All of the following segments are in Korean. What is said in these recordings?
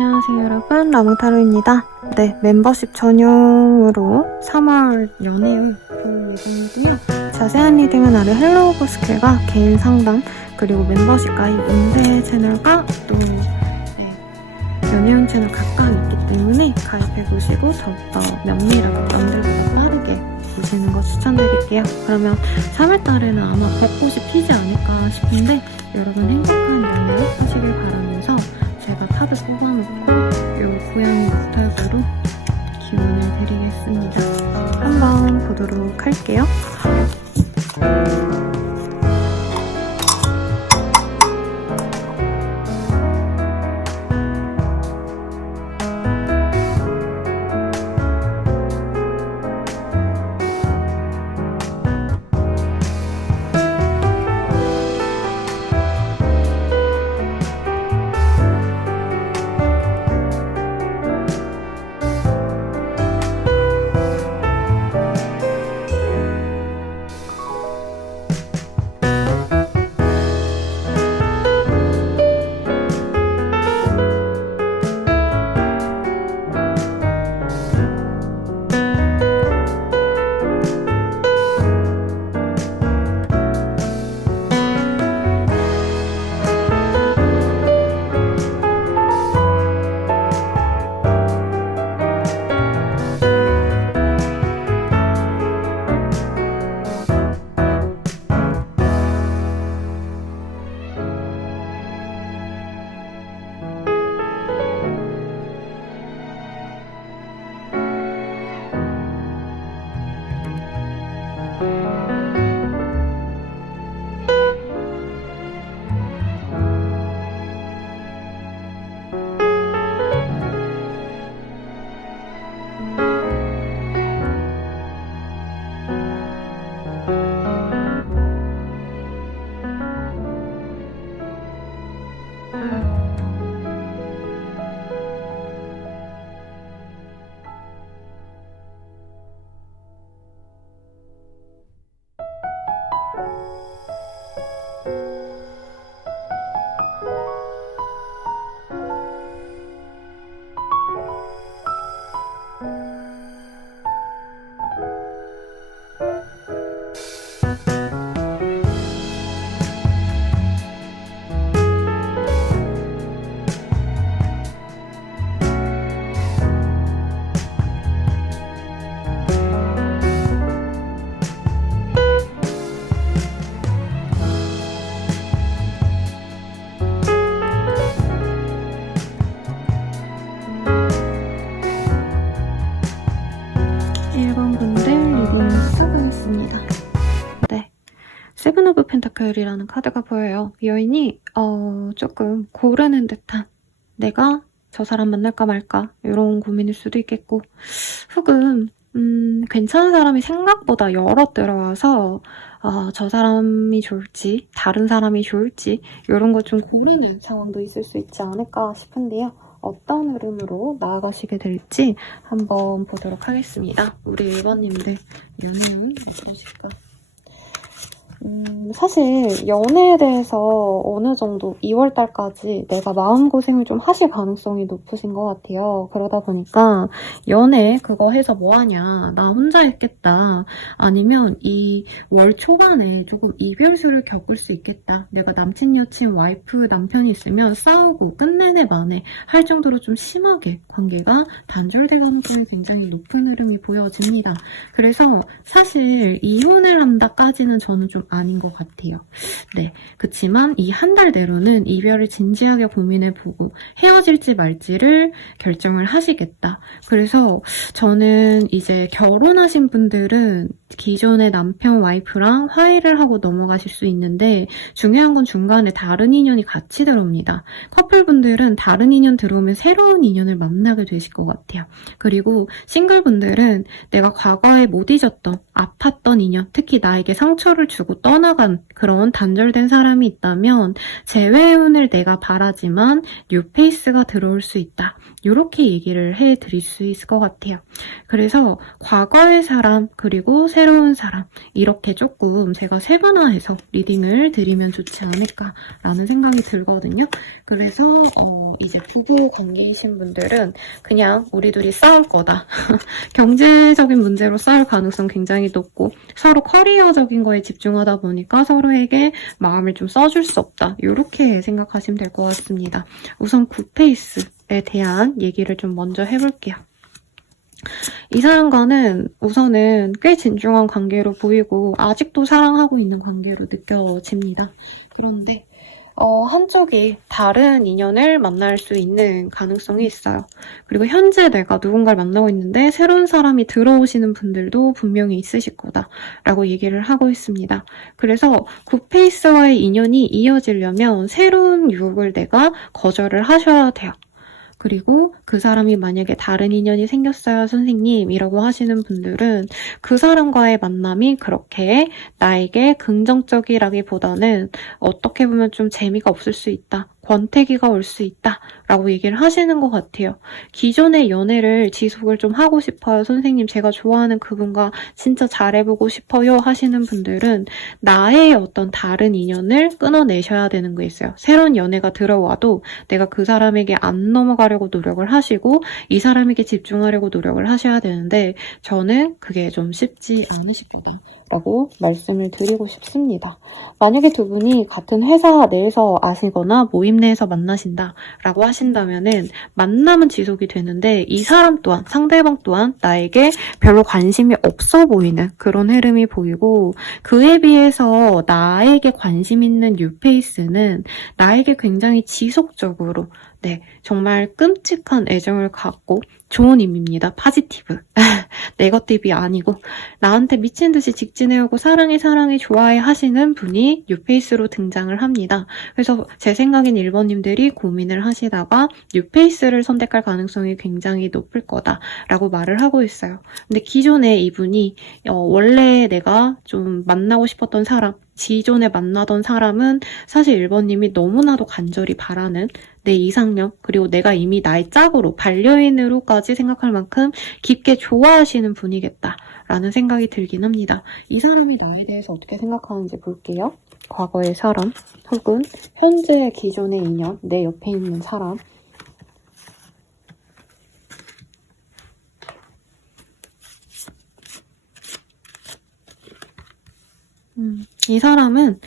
안녕하세요 여러분, 라몽타로입니다. 네, 멤버십 전용으로 3월 연애운 볼 예정이고요. 자세한 리딩은 아래 헬로우 버스킬과 개인 상담, 그리고 멤버십 가입 운세 채널과 또 연애운 채널 각각 있기 때문에 가입해보시고 더욱더 면밀하고 남들보다 빠르게 보시는 거 추천드릴게요. 그러면 3월달에는 아마 벚꽃이 피지 않을까 싶은데 여러분 행복한 연애 하시길 바라면서 제가 카드 뽑아놓고 요 고양이 목탁으로 기운을 드리겠습니다. 한번 보도록 할게요. 네, 세븐 오브 펜타클이라는 카드가 보여요. 여인이 조금 고르는 듯한, 내가 저 사람 만날까 말까 이런 고민일 수도 있겠고, 혹은 괜찮은 사람이 생각보다 여러 들어와서 저 사람이 좋을지 다른 사람이 좋을지 이런 거 좀 고르는 상황도 있을 수 있지 않을까 싶은데요. 어떤 흐름으로 나아가시게 될지 한번 보도록 하겠습니다. 우리 1번님들 연애운 어떠실까? 사실 연애에 대해서 어느 정도 2월달까지 내가 마음고생을 좀 하실 가능성이 높으신 것 같아요. 그러다 보니까 연애 그거 해서 뭐하냐, 나 혼자 있겠다, 아니면 이 월 초반에 조금 이별수를 겪을 수 있겠다, 내가 남친, 여친, 와이프, 남편이 있으면 싸우고 끝내내 만에 할 정도로 좀 심하게 관계가 단절될 가능성이 굉장히 높은 흐름이 보여집니다. 그래서 사실 이혼을 한다까지는 저는 좀 아닌 것 같아요. 네, 그치만 이 한 달 내로는 이별을 진지하게 고민해보고 헤어질지 말지를 결정을 하시겠다. 그래서 저는 이제 결혼하신 분들은 기존의 남편, 와이프랑 화해를 하고 넘어가실 수 있는데, 중요한 건 중간에 다른 인연이 같이 들어옵니다. 커플분들은 다른 인연 들어오면 새로운 인연을 만나게 되실 것 같아요. 그리고 싱글분들은 내가 과거에 못 잊었던 아팠던 인연, 특히 나에게 상처를 주고 떠나간 그런 단절된 사람이 있다면 재회운을 내가 바라지만 뉴페이스가 들어올 수 있다. 이렇게 얘기를 해드릴 수 있을 것 같아요. 그래서 과거의 사람 그리고 새로운 사람 이렇게 조금 제가 세분화해서 리딩을 드리면 좋지 않을까라는 생각이 들거든요. 그래서 이제 부부 관계이신 분들은 그냥 우리 둘이 싸울 거다. 경제적인 문제로 싸울 가능성 굉장히 높고 서로 커리어적인 거에 집중하다 보니까 서로에게 마음을 좀 써줄 수 없다. 이렇게 생각하시면 될 것 같습니다. 우선 굿페이스에 대한 얘기를 좀 먼저 해볼게요. 이 사람과는 우선은 꽤 진중한 관계로 보이고 아직도 사랑하고 있는 관계로 느껴집니다. 그런데 한쪽이 다른 인연을 만날 수 있는 가능성이 있어요. 그리고 현재 내가 누군가를 만나고 있는데 새로운 사람이 들어오시는 분들도 분명히 있으실 거다라고 얘기를 하고 있습니다. 그래서 굿페이스와의 인연이 이어지려면 새로운 유혹을 내가 거절을 하셔야 돼요. 그리고 그 사람이 만약에 다른 인연이 생겼어요, 선생님이라고 하시는 분들은 그 사람과의 만남이 그렇게 나에게 긍정적이라기보다는 어떻게 보면 좀 재미가 없을 수 있다. 권태기가 올 수 있다 라고 얘기를 하시는 것 같아요. 기존의 연애를 지속을 좀 하고 싶어요. 선생님 제가 좋아하는 그분과 진짜 잘해보고 싶어요 하시는 분들은 나의 어떤 다른 인연을 끊어내셔야 되는 거 있어요. 새로운 연애가 들어와도 내가 그 사람에게 안 넘어가려고 노력을 하시고 이 사람에게 집중하려고 노력을 하셔야 되는데 저는 그게 좀 쉽지 않으실 거다 라고 말씀을 드리고 싶습니다. 만약에 두 분이 같은 회사 내에서 아시거나 모임 내에서 만나신다 라고 하신다면은 만남은 지속이 되는데 이 사람 또한 상대방 또한 나에게 별로 관심이 없어 보이는 그런 흐름이 보이고 그에 비해서 나에게 관심 있는 뉴페이스는 나에게 굉장히 지속적으로 정말 끔찍한 애정을 갖고 좋은 의미입니다. 파지티브. 네거티브이 아니고 나한테 미친 듯이 직진해오고 사랑해 좋아해 하시는 분이 뉴페이스로 등장을 합니다. 그래서 제 생각엔 1번님들이 고민을 하시다가 뉴페이스를 선택할 가능성이 굉장히 높을 거다라고 말을 하고 있어요. 근데 기존에 이분이 원래 내가 좀 만나고 싶었던 사람 기존에 만나던 사람은 사실 1번님이 너무나도 간절히 바라는 내 이상형 그리고 내가 이미 나의 짝으로 반려인으로까지 생각할 만큼 깊게 좋아하시는 분이겠다라는 생각이 들긴 합니다. 이 사람이 나에 대해서 어떻게 생각하는지 볼게요. 과거의 사람 혹은 현재 기존의 인연 내 옆에 있는 사람 이 사람은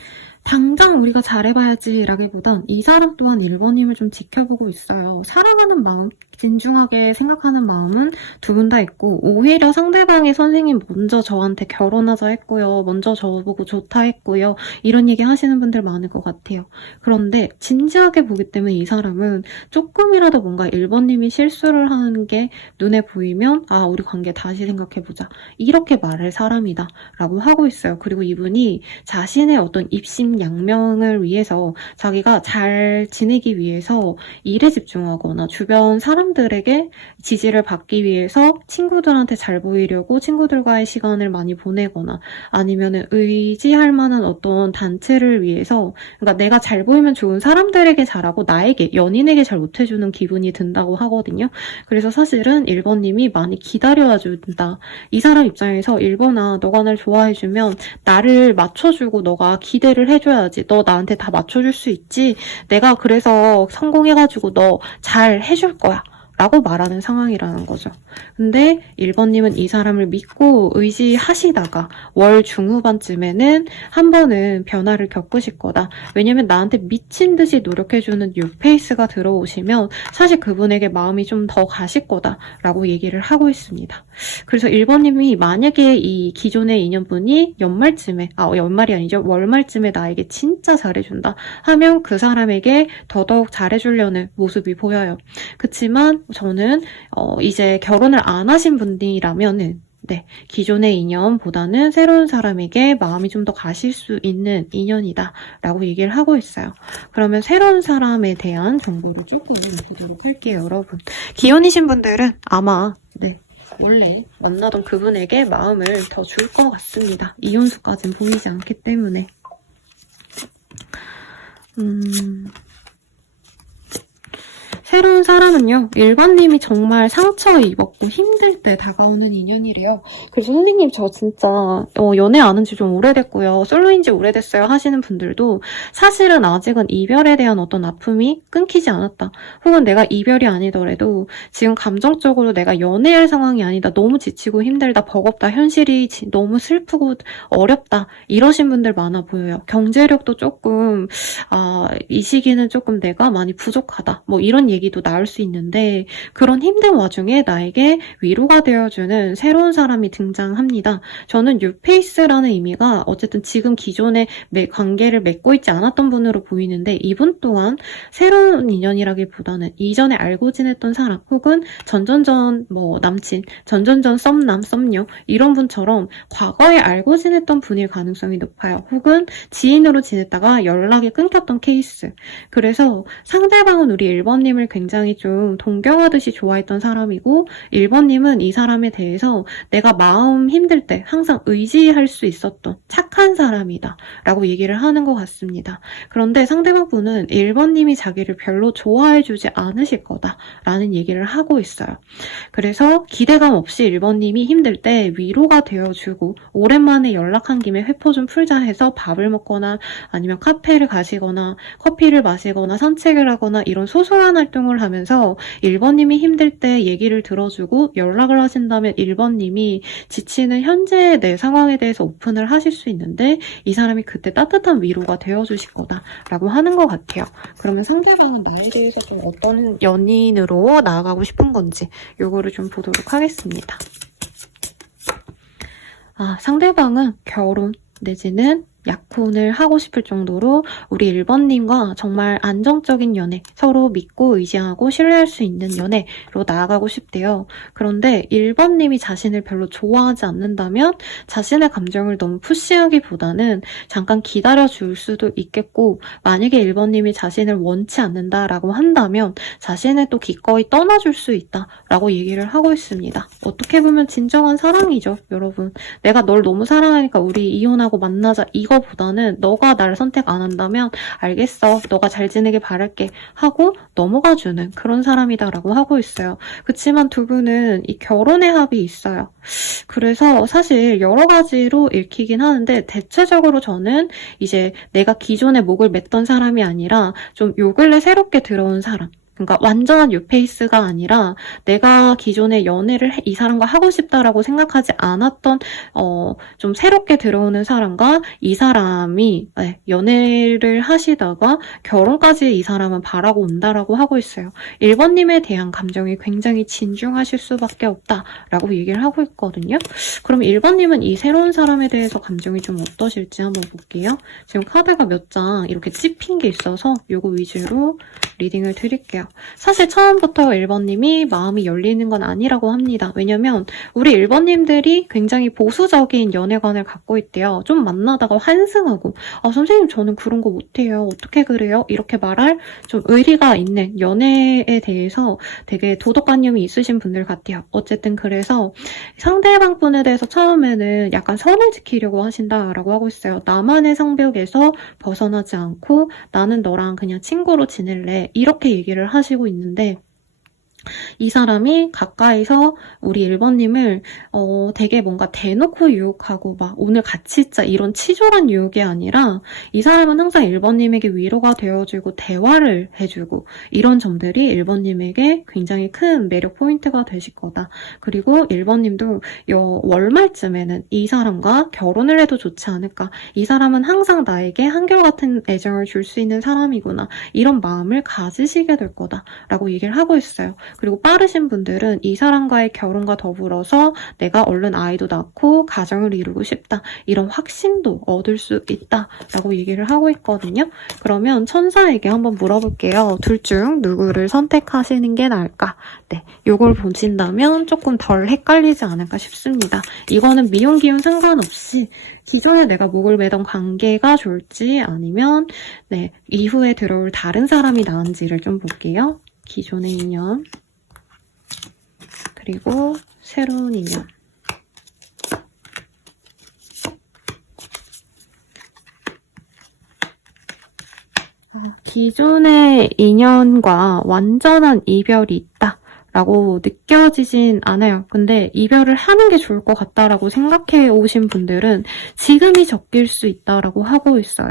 당장 우리가 잘해봐야지 라기보단 이 사람 또한 1번님을 좀 지켜보고 있어요. 사랑하는 마음, 진중하게 생각하는 마음은 두 분 다 있고 오히려 상대방이 선생님 먼저 저한테 결혼하자 했고요. 먼저 저보고 좋다 했고요. 이런 얘기 하시는 분들 많을 것 같아요. 그런데 진지하게 보기 때문에 이 사람은 조금이라도 뭔가 1번님이 실수를 하는 게 눈에 보이면 아 우리 관계 다시 생각해보자. 이렇게 말할 사람이다 라고 하고 있어요. 그리고 이분이 자신의 어떤 입심양명을 위해서 자기가 잘 지내기 위해서 일에 집중하거나 주변 사람들에게 지지를 받기 위해서 친구들한테 잘 보이려고 친구들과의 시간을 많이 보내거나 아니면 의지할 만한 어떤 단체를 위해서 그러니까 내가 잘 보이면 좋은 사람들에게 잘하고 나에게 연인에게 잘 못해주는 기분이 든다고 하거든요. 그래서 사실은 1번님이 많이 기다려와 준다. 이 사람 입장에서 1번아 너가 날 좋아해주면 나를 맞춰주고 너가 기대를 해줘야지. 너 나한테 다 맞춰줄 수 있지? 내가 그래서 성공해가지고 너 잘 해줄 거야. 라고 말하는 상황이라는 거죠. 근데 1번님은 이 사람을 믿고 의지하시다가 월 중후반쯤에는 한 번은 변화를 겪으실 거다. 왜냐면 나한테 미친 듯이 노력해주는 뉴페이스가 들어오시면 사실 그분에게 마음이 좀 더 가실 거다 라고 얘기를 하고 있습니다. 그래서 1번님이 만약에 이 기존의 인연분이 연말이 아니죠. 월말쯤에 나에게 진짜 잘해준다 하면 그 사람에게 더더욱 잘해주려는 모습이 보여요. 그치만 저는 이제 결혼을 안 하신 분이라면은 기존의 인연보다는 새로운 사람에게 마음이 좀 더 가실 수 있는 인연이다 라고 얘기를 하고 있어요. 그러면 새로운 사람에 대한 정보를 조금 보도록 할게요, 여러분. 기혼이신 분들은 아마 원래 만나던 그분에게 마음을 더 줄 것 같습니다. 이혼수까지는 보이지 않기 때문에. 새로운 사람은요, 1번님이 정말 상처 입었고 힘들 때 다가오는 인연이래요. 그래서 선생님 저 진짜 연애 안 한 지 좀 오래됐고요. 솔로인 지 오래됐어요 하시는 분들도 사실은 아직은 이별에 대한 어떤 아픔이 끊기지 않았다. 혹은 내가 이별이 아니더라도 지금 감정적으로 내가 연애할 상황이 아니다. 너무 지치고 힘들다. 버겁다. 현실이 너무 슬프고 어렵다. 이러신 분들 많아 보여요. 경제력도 조금 이 시기는 조금 내가 많이 부족하다. 뭐 이런 얘기도 나올 수 있는데 그런 힘든 와중에 나에게 위로가 되어주는 새로운 사람이 등장합니다. 저는 뉴페이스라는 의미가 어쨌든 지금 기존의 관계를 맺고 있지 않았던 분으로 보이는데 이분 또한 새로운 인연이라기보다는 이전에 알고 지냈던 사람 혹은 전전전 남친, 전전전 썸남, 썸녀 이런 분처럼 과거에 알고 지냈던 분일 가능성이 높아요. 혹은 지인으로 지냈다가 연락이 끊겼던 케이스. 그래서 상대방은 우리 1번님을 굉장히 좀 동경하듯이 좋아했던 사람이고 1번님은 이 사람에 대해서 내가 마음 힘들 때 항상 의지할 수 있었던 착한 사람이다 라고 얘기를 하는 것 같습니다. 그런데 상대방 분은 1번님이 자기를 별로 좋아해주지 않으실 거다라는 얘기를 하고 있어요. 그래서 기대감 없이 1번님이 힘들 때 위로가 되어주고 오랜만에 연락한 김에 회포 좀 풀자 해서 밥을 먹거나 아니면 카페를 가시거나 커피를 마시거나 산책을 하거나 이런 소소한 활동을 하면서 1번님이 힘들 때 얘기를 들어주고 연락을 하신다면 1번님이 지치는 현재의 내 상황에 대해서 오픈을 하실 수 있는데 이 사람이 그때 따뜻한 위로가 되어주실 거다라고 하는 것 같아요. 그러면 상대방은 나에 대해서 좀 어떤 연인으로 나아가고 싶은 건지 요거를 좀 보도록 하겠습니다. 상대방은 결혼 내지는 약혼을 하고 싶을 정도로 우리 1번님과 정말 안정적인 연애, 서로 믿고 의지하고 신뢰할 수 있는 연애로 나아가고 싶대요. 그런데 1번님이 자신을 별로 좋아하지 않는다면 자신의 감정을 너무 푸시하기보다는 잠깐 기다려줄 수도 있겠고 만약에 1번님이 자신을 원치 않는다라고 한다면 자신을 또 기꺼이 떠나줄 수 있다라고 얘기를 하고 있습니다. 어떻게 보면 진정한 사랑이죠, 여러분. 내가 널 너무 사랑하니까 우리 이혼하고 만나자 이거보다는 너가 나를 선택 안 한다면 알겠어, 너가 잘 지내길 바랄게 하고 넘어가주는 그런 사람이다라고 하고 있어요. 그치만 두 분은 이 결혼의 합이 있어요. 그래서 사실 여러 가지로 읽히긴 하는데 대체적으로 저는 이제 내가 기존에 목을 맸던 사람이 아니라 좀 요 근래 새롭게 들어온 사람, 그러니까 완전한 뉴페이스가 아니라 내가 기존에 연애를 이 사람과 하고 싶다라고 생각하지 않았던 좀 새롭게 들어오는 사람과 이 사람이 연애를 하시다가 결혼까지 이 사람은 바라고 온다라고 하고 있어요. 1번님에 대한 감정이 굉장히 진중하실 수밖에 없다라고 얘기를 하고 있거든요. 그럼 1번님은 이 새로운 사람에 대해서 감정이 좀 어떠실지 한번 볼게요. 지금 카드가 몇 장 이렇게 찝힌 게 있어서 요거 위주로 리딩을 드릴게요. 사실 처음부터 1번님이 마음이 열리는 건 아니라고 합니다. 왜냐면 우리 1번님들이 굉장히 보수적인 연애관을 갖고 있대요. 좀 만나다가 환승하고 선생님 저는 그런 거 못해요. 어떻게 그래요? 이렇게 말할 좀 의리가 있는 연애에 대해서 되게 도덕관념이 있으신 분들 같아요. 어쨌든 그래서 상대방 분에 대해서 처음에는 약간 선을 지키려고 하신다라고 하고 있어요. 나만의 성벽에서 벗어나지 않고 나는 너랑 그냥 친구로 지낼래 이렇게 얘기를 하시고 있는데 이 사람이 가까이서 우리 1번님을 되게 뭔가 대놓고 유혹하고 막 오늘 같이 있자 이런 치졸한 유혹이 아니라 이 사람은 항상 1번님에게 위로가 되어주고 대화를 해주고 이런 점들이 1번님에게 굉장히 큰 매력 포인트가 되실 거다. 그리고 1번님도 월말쯤에는 이 사람과 결혼을 해도 좋지 않을까. 이 사람은 항상 나에게 한결같은 애정을 줄 수 있는 사람이구나. 이런 마음을 가지시게 될 거다라고 얘기를 하고 있어요. 그리고 빠르신 분들은 이 사람과의 결혼과 더불어서 내가 얼른 아이도 낳고 가정을 이루고 싶다. 이런 확신도 얻을 수 있다라고 얘기를 하고 있거든요. 그러면 천사에게 한번 물어볼게요. 둘 중 누구를 선택하시는 게 나을까? 네, 요걸 보신다면 조금 덜 헷갈리지 않을까 싶습니다. 이거는 미혼 기혼 상관없이 기존에 내가 목을 매던 관계가 좋을지 아니면 이후에 들어올 다른 사람이 나은지를 좀 볼게요. 기존의 인연 그리고 새로운 인연. 기존의 인연과 완전한 이별이 있다 라고 느껴지진 않아요. 근데 이별을 하는 게 좋을 것 같다라고 생각해 오신 분들은 지금이 적길 수 있다라고 하고 있어요.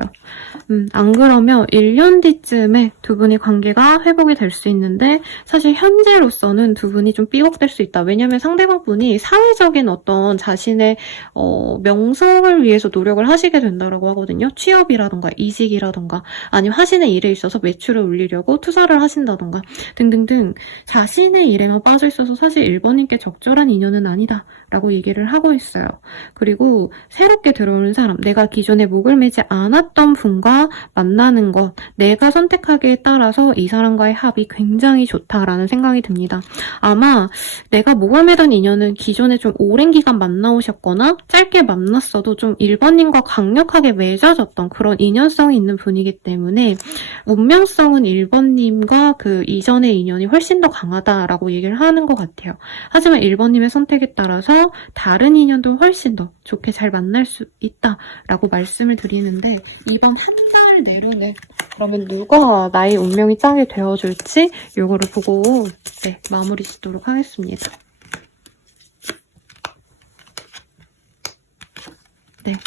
안 그러면 1년 뒤쯤에 두 분이 관계가 회복이 될 수 있는데 사실 현재로서는 두 분이 좀 삐걱될 수 있다. 왜냐면 상대방 분이 사회적인 어떤 자신의 명성을 위해서 노력을 하시게 된다라고 하거든요. 취업이라던가 이직이라던가 아니면 하시는 일에 있어서 매출을 올리려고 투자를 하신다던가 등등등 자신의 일에만 빠져 있어서 사실 1번님께 적절한 인연은 아니다 라고 얘기를 하고 있어요. 그리고 새롭게 들어오는 사람, 내가 기존에 목을 매지 않았던 분과 만나는 것, 내가 선택하기에 따라서 이 사람과의 합이 굉장히 좋다라는 생각이 듭니다. 아마 내가 목을 매던 인연은 기존에 좀 오랜 기간 만나오셨거나 짧게 만났어도 좀 1번님과 강력하게 맺어졌던 그런 인연성이 있는 분이기 때문에 운명성은 1번님과 그 이전의 인연이 훨씬 더 강하다라고 얘기를 하는 것 같아요. 하지만 1번님의 선택에 따라서 다른 인연도 훨씬 더 좋게 잘 만날 수 있다라고 말씀을 드리는데 이번 한 달 내로는 그러면 누가 나의 운명이 짝이 되어줄지 요거를 보고 마무리 짓도록 하겠습니다.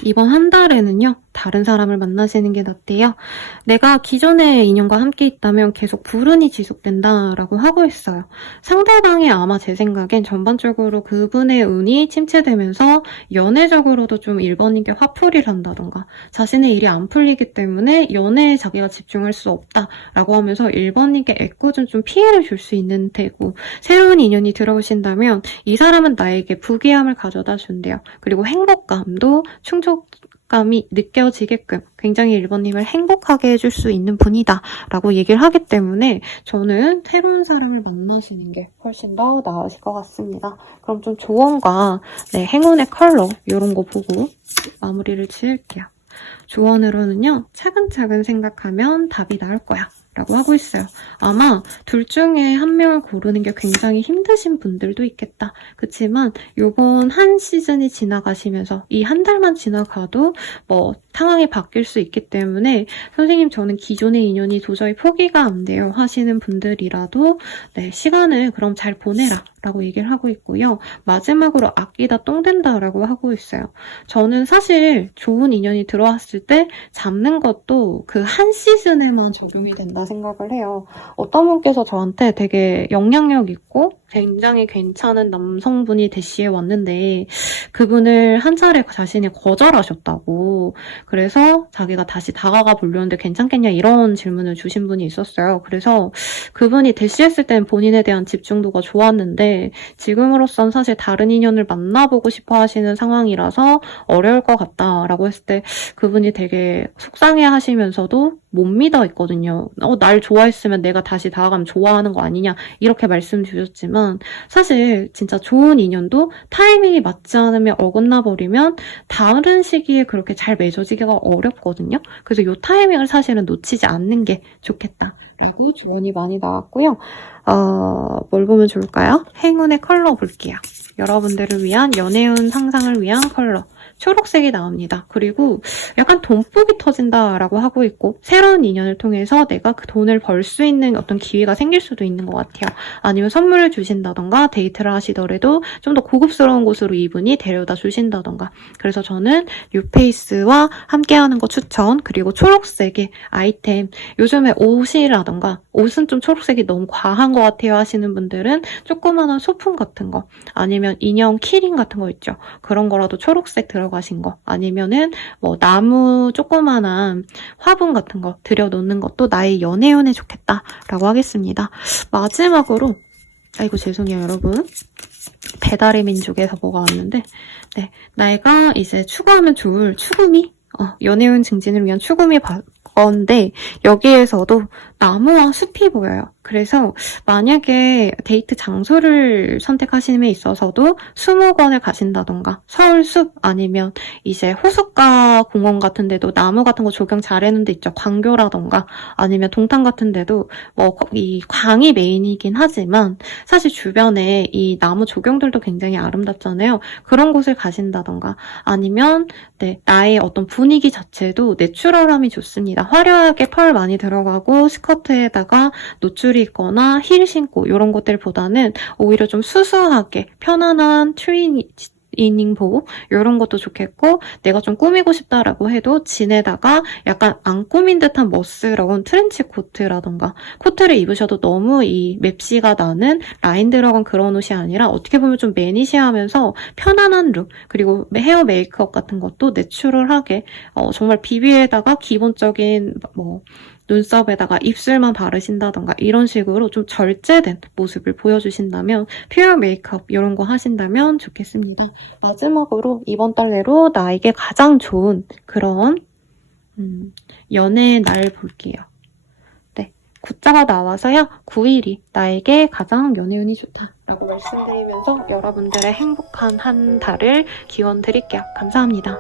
이번 한 달에는요. 다른 사람을 만나시는 게 낫대요. 내가 기존의 인연과 함께 있다면 계속 불운이 지속된다라고 하고 있어요. 상대방이 아마 제 생각엔 전반적으로 그분의 운이 침체되면서 연애적으로도 좀 1번님께 화풀이를 한다던가 자신의 일이 안 풀리기 때문에 연애에 자기가 집중할 수 없다라고 하면서 1번님께 애꿎은 좀 피해를 줄 수 있는 테고 새로운 인연이 들어오신다면 이 사람은 나에게 부귀함을 가져다 준대요. 그리고 행복감도 충족감이 느껴지게끔 굉장히 1번님을 행복하게 해줄 수 있는 분이다 라고 얘기를 하기 때문에 저는 새로운 사람을 만나시는 게 훨씬 더 나으실 것 같습니다. 그럼 좀 조언과 행운의 컬러 이런 거 보고 마무리를 지을게요. 조언으로는요. 차근차근 생각하면 답이 나올 거야 라고 하고 있어요. 아마 둘 중에 한 명을 고르는 게 굉장히 힘드신 분들도 있겠다. 그치만 요번 한 시즌이 지나가시면서 이 한 달만 지나가도 상황이 바뀔 수 있기 때문에 선생님 저는 기존의 인연이 도저히 포기가 안 돼요 하시는 분들이라도 시간을 그럼 잘 보내라 라고 얘기를 하고 있고요. 마지막으로 아끼다 똥 된다 라고 하고 있어요. 저는 사실 좋은 인연이 들어왔을 때 잡는 것도 그 한 시즌에만 적용이 된다 생각을 해요. 어떤 분께서 저한테 되게 영향력 있고 굉장히 괜찮은 남성분이 대시에 왔는데 그분을 한 차례 자신이 거절하셨다고 그래서 자기가 다시 다가가 보려는데 괜찮겠냐 이런 질문을 주신 분이 있었어요. 그래서 그분이 대시했을 땐 본인에 대한 집중도가 좋았는데 지금으로선 사실 다른 인연을 만나보고 싶어 하시는 상황이라서 어려울 것 같다라고 했을 때 그분이 되게 속상해 하시면서도 못 믿어 있거든요. 날 좋아했으면 내가 다시 다가가면 좋아하는 거 아니냐 이렇게 말씀 주셨지만 사실 진짜 좋은 인연도 타이밍이 맞지 않으면 어긋나 버리면 다른 시기에 그렇게 잘 맺어지기가 어렵거든요. 그래서 이 타이밍을 사실은 놓치지 않는 게 좋겠다라고 조언이 많이 나왔고요. 뭘 보면 좋을까요? 행운의 컬러 볼게요. 여러분들을 위한 연애운 상상을 위한 컬러. 초록색이 나옵니다. 그리고 약간 돈복이 터진다라고 하고 있고 새로운 인연을 통해서 내가 그 돈을 벌 수 있는 어떤 기회가 생길 수도 있는 것 같아요. 아니면 선물을 주신다던가 데이트를 하시더라도 좀 더 고급스러운 곳으로 이분이 데려다 주신다던가 그래서 저는 뉴페이스와 함께하는 거 추천 그리고 초록색의 아이템 요즘에 옷이라던가 옷은 좀 초록색이 너무 과한 것 같아요 하시는 분들은 조그마한 소품 같은 거 아니면 인형 키링 같은 거 있죠. 그런 거라도 초록색 들어가신 거 아니면은 나무 조그만한 화분 같은 거 들여놓는 것도 나의 연애운에 좋겠다라고 하겠습니다. 마지막으로 아이고 죄송해요 여러분. 배달의 민족에서 뭐가 왔는데 내가 이제 추구하면 좋을 추구미 연애운 증진을 위한 추구미 건데 여기에서도 나무와 숲이 보여요. 그래서 만약에 데이트 장소를 선택하심에 있어서도 수목원을 가신다던가 서울숲 아니면 이제 호숫가 공원 같은 데도 나무 같은 거 조경 잘해놓은 데 있죠. 광교라던가 아니면 동탄 같은 데도 이 광이 메인이긴 하지만 사실 주변에 이 나무 조경들도 굉장히 아름답잖아요. 그런 곳을 가신다던가 아니면 네, 나의 어떤 분위기 자체도 내추럴함이 좋습니다. 화려하게 펄 많이 들어가고 스커트에다가 노출이 있거나 힐 신고 이런 것들보다는 오히려 좀 수수하게 편안한 트레이닝복 이런 것도 좋겠고, 내가 좀 꾸미고 싶다라고 해도 진에다가 약간 안 꾸민 듯한 멋스러운 트렌치 코트라던가 코트를 입으셔도 너무 이 맵시가 나는 라인 들어간 그런 옷이 아니라 어떻게 보면 좀 매니시하면서 편안한 룩, 그리고 헤어 메이크업 같은 것도 내추럴하게 정말 비비에다가 기본적인 눈썹에다가 입술만 바르신다던가 이런 식으로 좀 절제된 모습을 보여주신다면, 퓨어 메이크업 이런 거 하신다면 좋겠습니다. 마지막으로 이번 달 내로 나에게 가장 좋은 그런 연애의 날 볼게요. 네, 구자가 나와서요. 9일이 나에게 가장 연애운이 좋다라고 말씀드리면서 여러분들의 행복한 한 달을 기원 드릴게요. 감사합니다.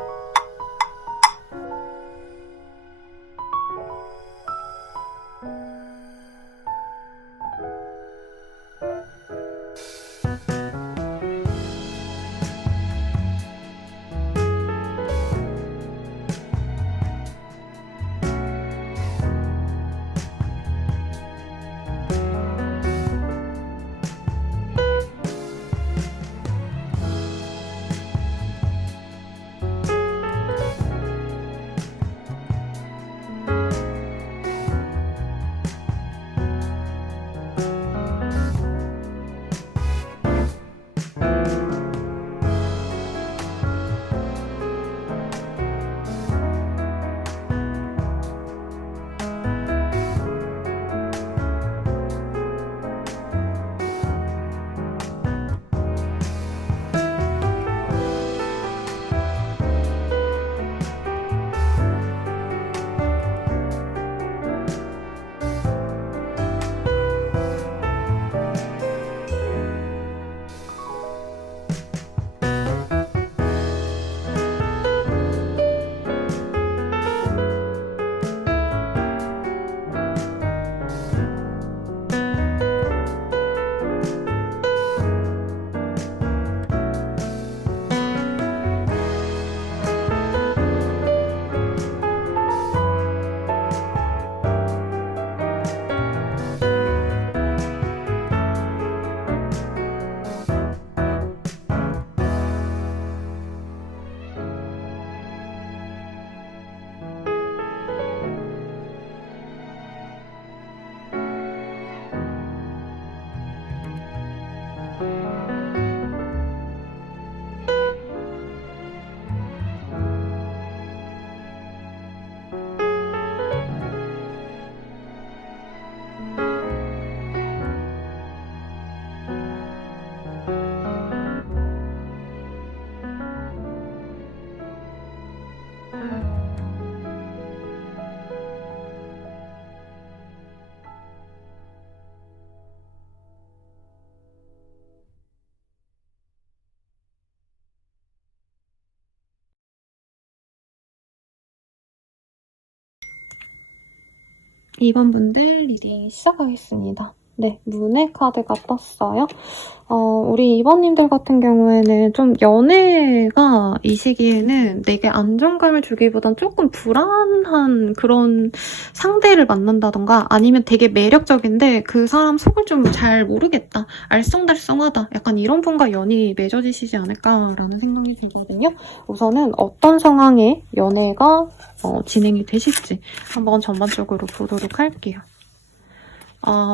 이번 분들 리딩 시작하겠습니다. 네, 문의 카드가 떴어요. 우리 2번님들 같은 경우에는 좀 연애가 이 시기에는 내게 안정감을 주기보단 조금 불안한 그런 상대를 만난다던가, 아니면 되게 매력적인데 그 사람 속을 좀 잘 모르겠다, 알쏭달쏭하다, 약간 이런 분과 연이 맺어지시지 않을까라는 생각이 들거든요. 우선은 어떤 상황의 연애가 진행이 되실지 한번 전반적으로 보도록 할게요.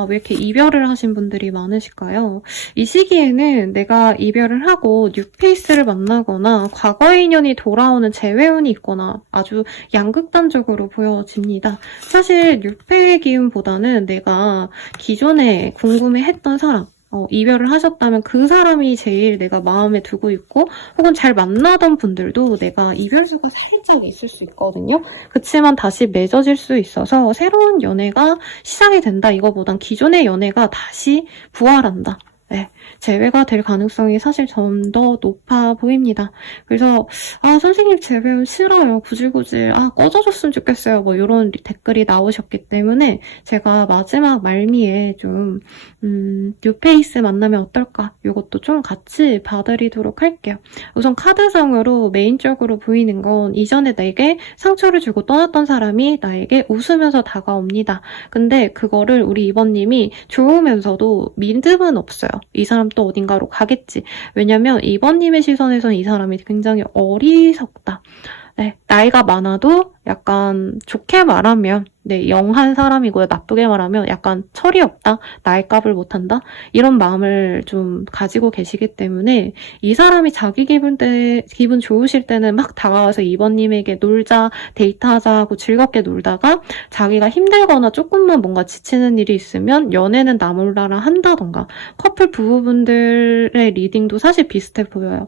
왜 이렇게 이별을 하신 분들이 많으실까요? 이 시기에는 내가 이별을 하고 뉴페이스를 만나거나 과거의 인연이 돌아오는 재회운이 있거나 아주 양극단적으로 보여집니다. 사실 뉴페의 기운보다는 내가 기존에 궁금해했던 사람, 이별을 하셨다면 그 사람이 제일 내가 마음에 두고 있고, 혹은 잘 만나던 분들도 내가 이별수가 살짝 있을 수 있거든요. 그치만 다시 맺어질 수 있어서 새로운 연애가 시작이 된다, 이거보단 기존의 연애가 다시 부활한다, 네, 제외가 될 가능성이 사실 좀 더 높아 보입니다. 그래서 선생님 제외 싫어요. 구질구질 꺼져줬으면 좋겠어요. 뭐 이런 댓글이 나오셨기 때문에 제가 마지막 말미에 좀 뉴페이스 만나면 어떨까? 이것도 좀 같이 봐드리도록 할게요. 우선 카드상으로 메인적으로 보이는 건 이전에 내게 상처를 주고 떠났던 사람이 나에게 웃으면서 다가옵니다. 근데 그거를 우리 이번님이 좋으면서도 믿음은 없어요. 이 사람 또 어딘가로 가겠지. 왜냐면 이번님의 시선에선 이 사람이 굉장히 어리석다. 네, 나이가 많아도 약간 좋게 말하면 영한 사람이고요. 나쁘게 말하면 약간 철이 없다. 나의 값을 못한다. 이런 마음을 좀 가지고 계시기 때문에 이 사람이 자기 기분 좋으실 때는 막 다가와서 이번님에게 놀자, 데이트하자 하고 즐겁게 놀다가 자기가 힘들거나 조금만 뭔가 지치는 일이 있으면 연애는 나 몰라라 한다던가 커플 부부분들의 리딩도 사실 비슷해 보여요.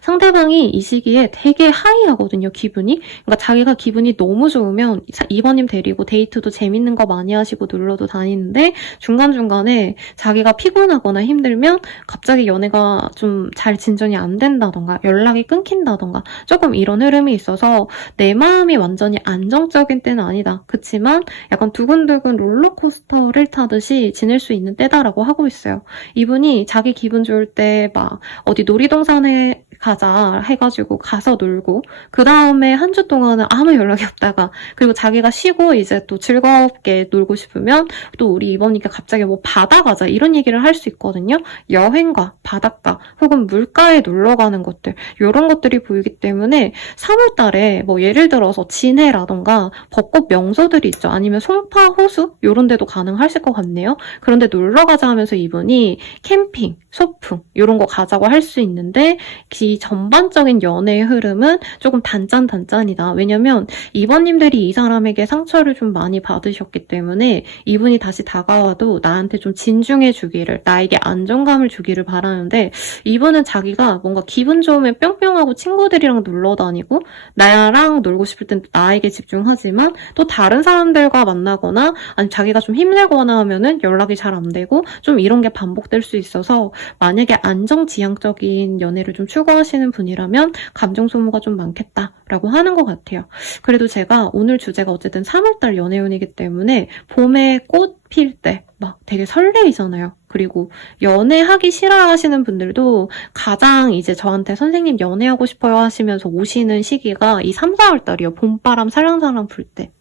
상대방이 이 시기에 되게 하이하거든요, 기분이. 그러니까 자기가 기분이 너무 좋으면 이번님 데리고 데이트도 재밌는 거 많이 하시고 놀러도 다니는데 중간중간에 자기가 피곤하거나 힘들면 갑자기 연애가 좀 잘 진전이 안 된다던가 연락이 끊긴다던가 조금 이런 흐름이 있어서 내 마음이 완전히 안정적인 때는 아니다. 그치만 약간 두근두근 롤러코스터를 타듯이 지낼 수 있는 때다라고 하고 있어요. 이분이 자기 기분 좋을 때 막 어디 놀이동산에 가자 해가지고 가서 놀고 그 다음에 한 주 동안은 아무 연락이 없다가 그리고 자기가 쉬고 이제 또 즐겁게 놀고 싶으면 또 우리 이번이가 갑자기 뭐 바다 가자 이런 얘기를 할 수 있거든요. 여행가, 바닷가 혹은 물가에 놀러 가는 것들 이런 것들이 보이기 때문에 3월 달에 뭐 예를 들어서 진해라던가 벚꽃 명소들이 있죠. 아니면 송파 호수 이런 데도 가능하실 것 같네요. 그런데 놀러 가자 하면서 이분이 캠핑, 소풍 이런 거 가자고 할 수 있는데 이 전반적인 연애의 흐름은 조금 단짠이다. 왜냐면 이번님들이 이 사람에게 상처를 좀 많이 받으셨기 때문에 이분이 다시 다가와도 나한테 좀 진중해 주기를, 나에게 안정감을 주기를 바라는데 이분은 자기가 뭔가 기분 좋으면 뿅뿅하고 친구들이랑 놀러 다니고 나랑 놀고 싶을 땐 나에게 집중하지만 또 다른 사람들과 만나거나 아니면 자기가 좀 힘들거나 하면은 연락이 잘 안 되고 좀 이런 게 반복될 수 있어서 만약에 안정지향적인 연애를 좀 추구하시는 분이라면 감정 소모가 좀 많겠다라고 하는 것 같아요. 그래도 제가 오늘 주제가 어쨌든 3월달 연애운이기 때문에 봄에 꽃 필 때 막 되게 설레이잖아요. 그리고 연애하기 싫어하시는 분들도 가장 이제 저한테 선생님 연애하고 싶어요 하시면서 오시는 시기가 이 3, 4월달이요. 봄바람 살랑살랑 불 때.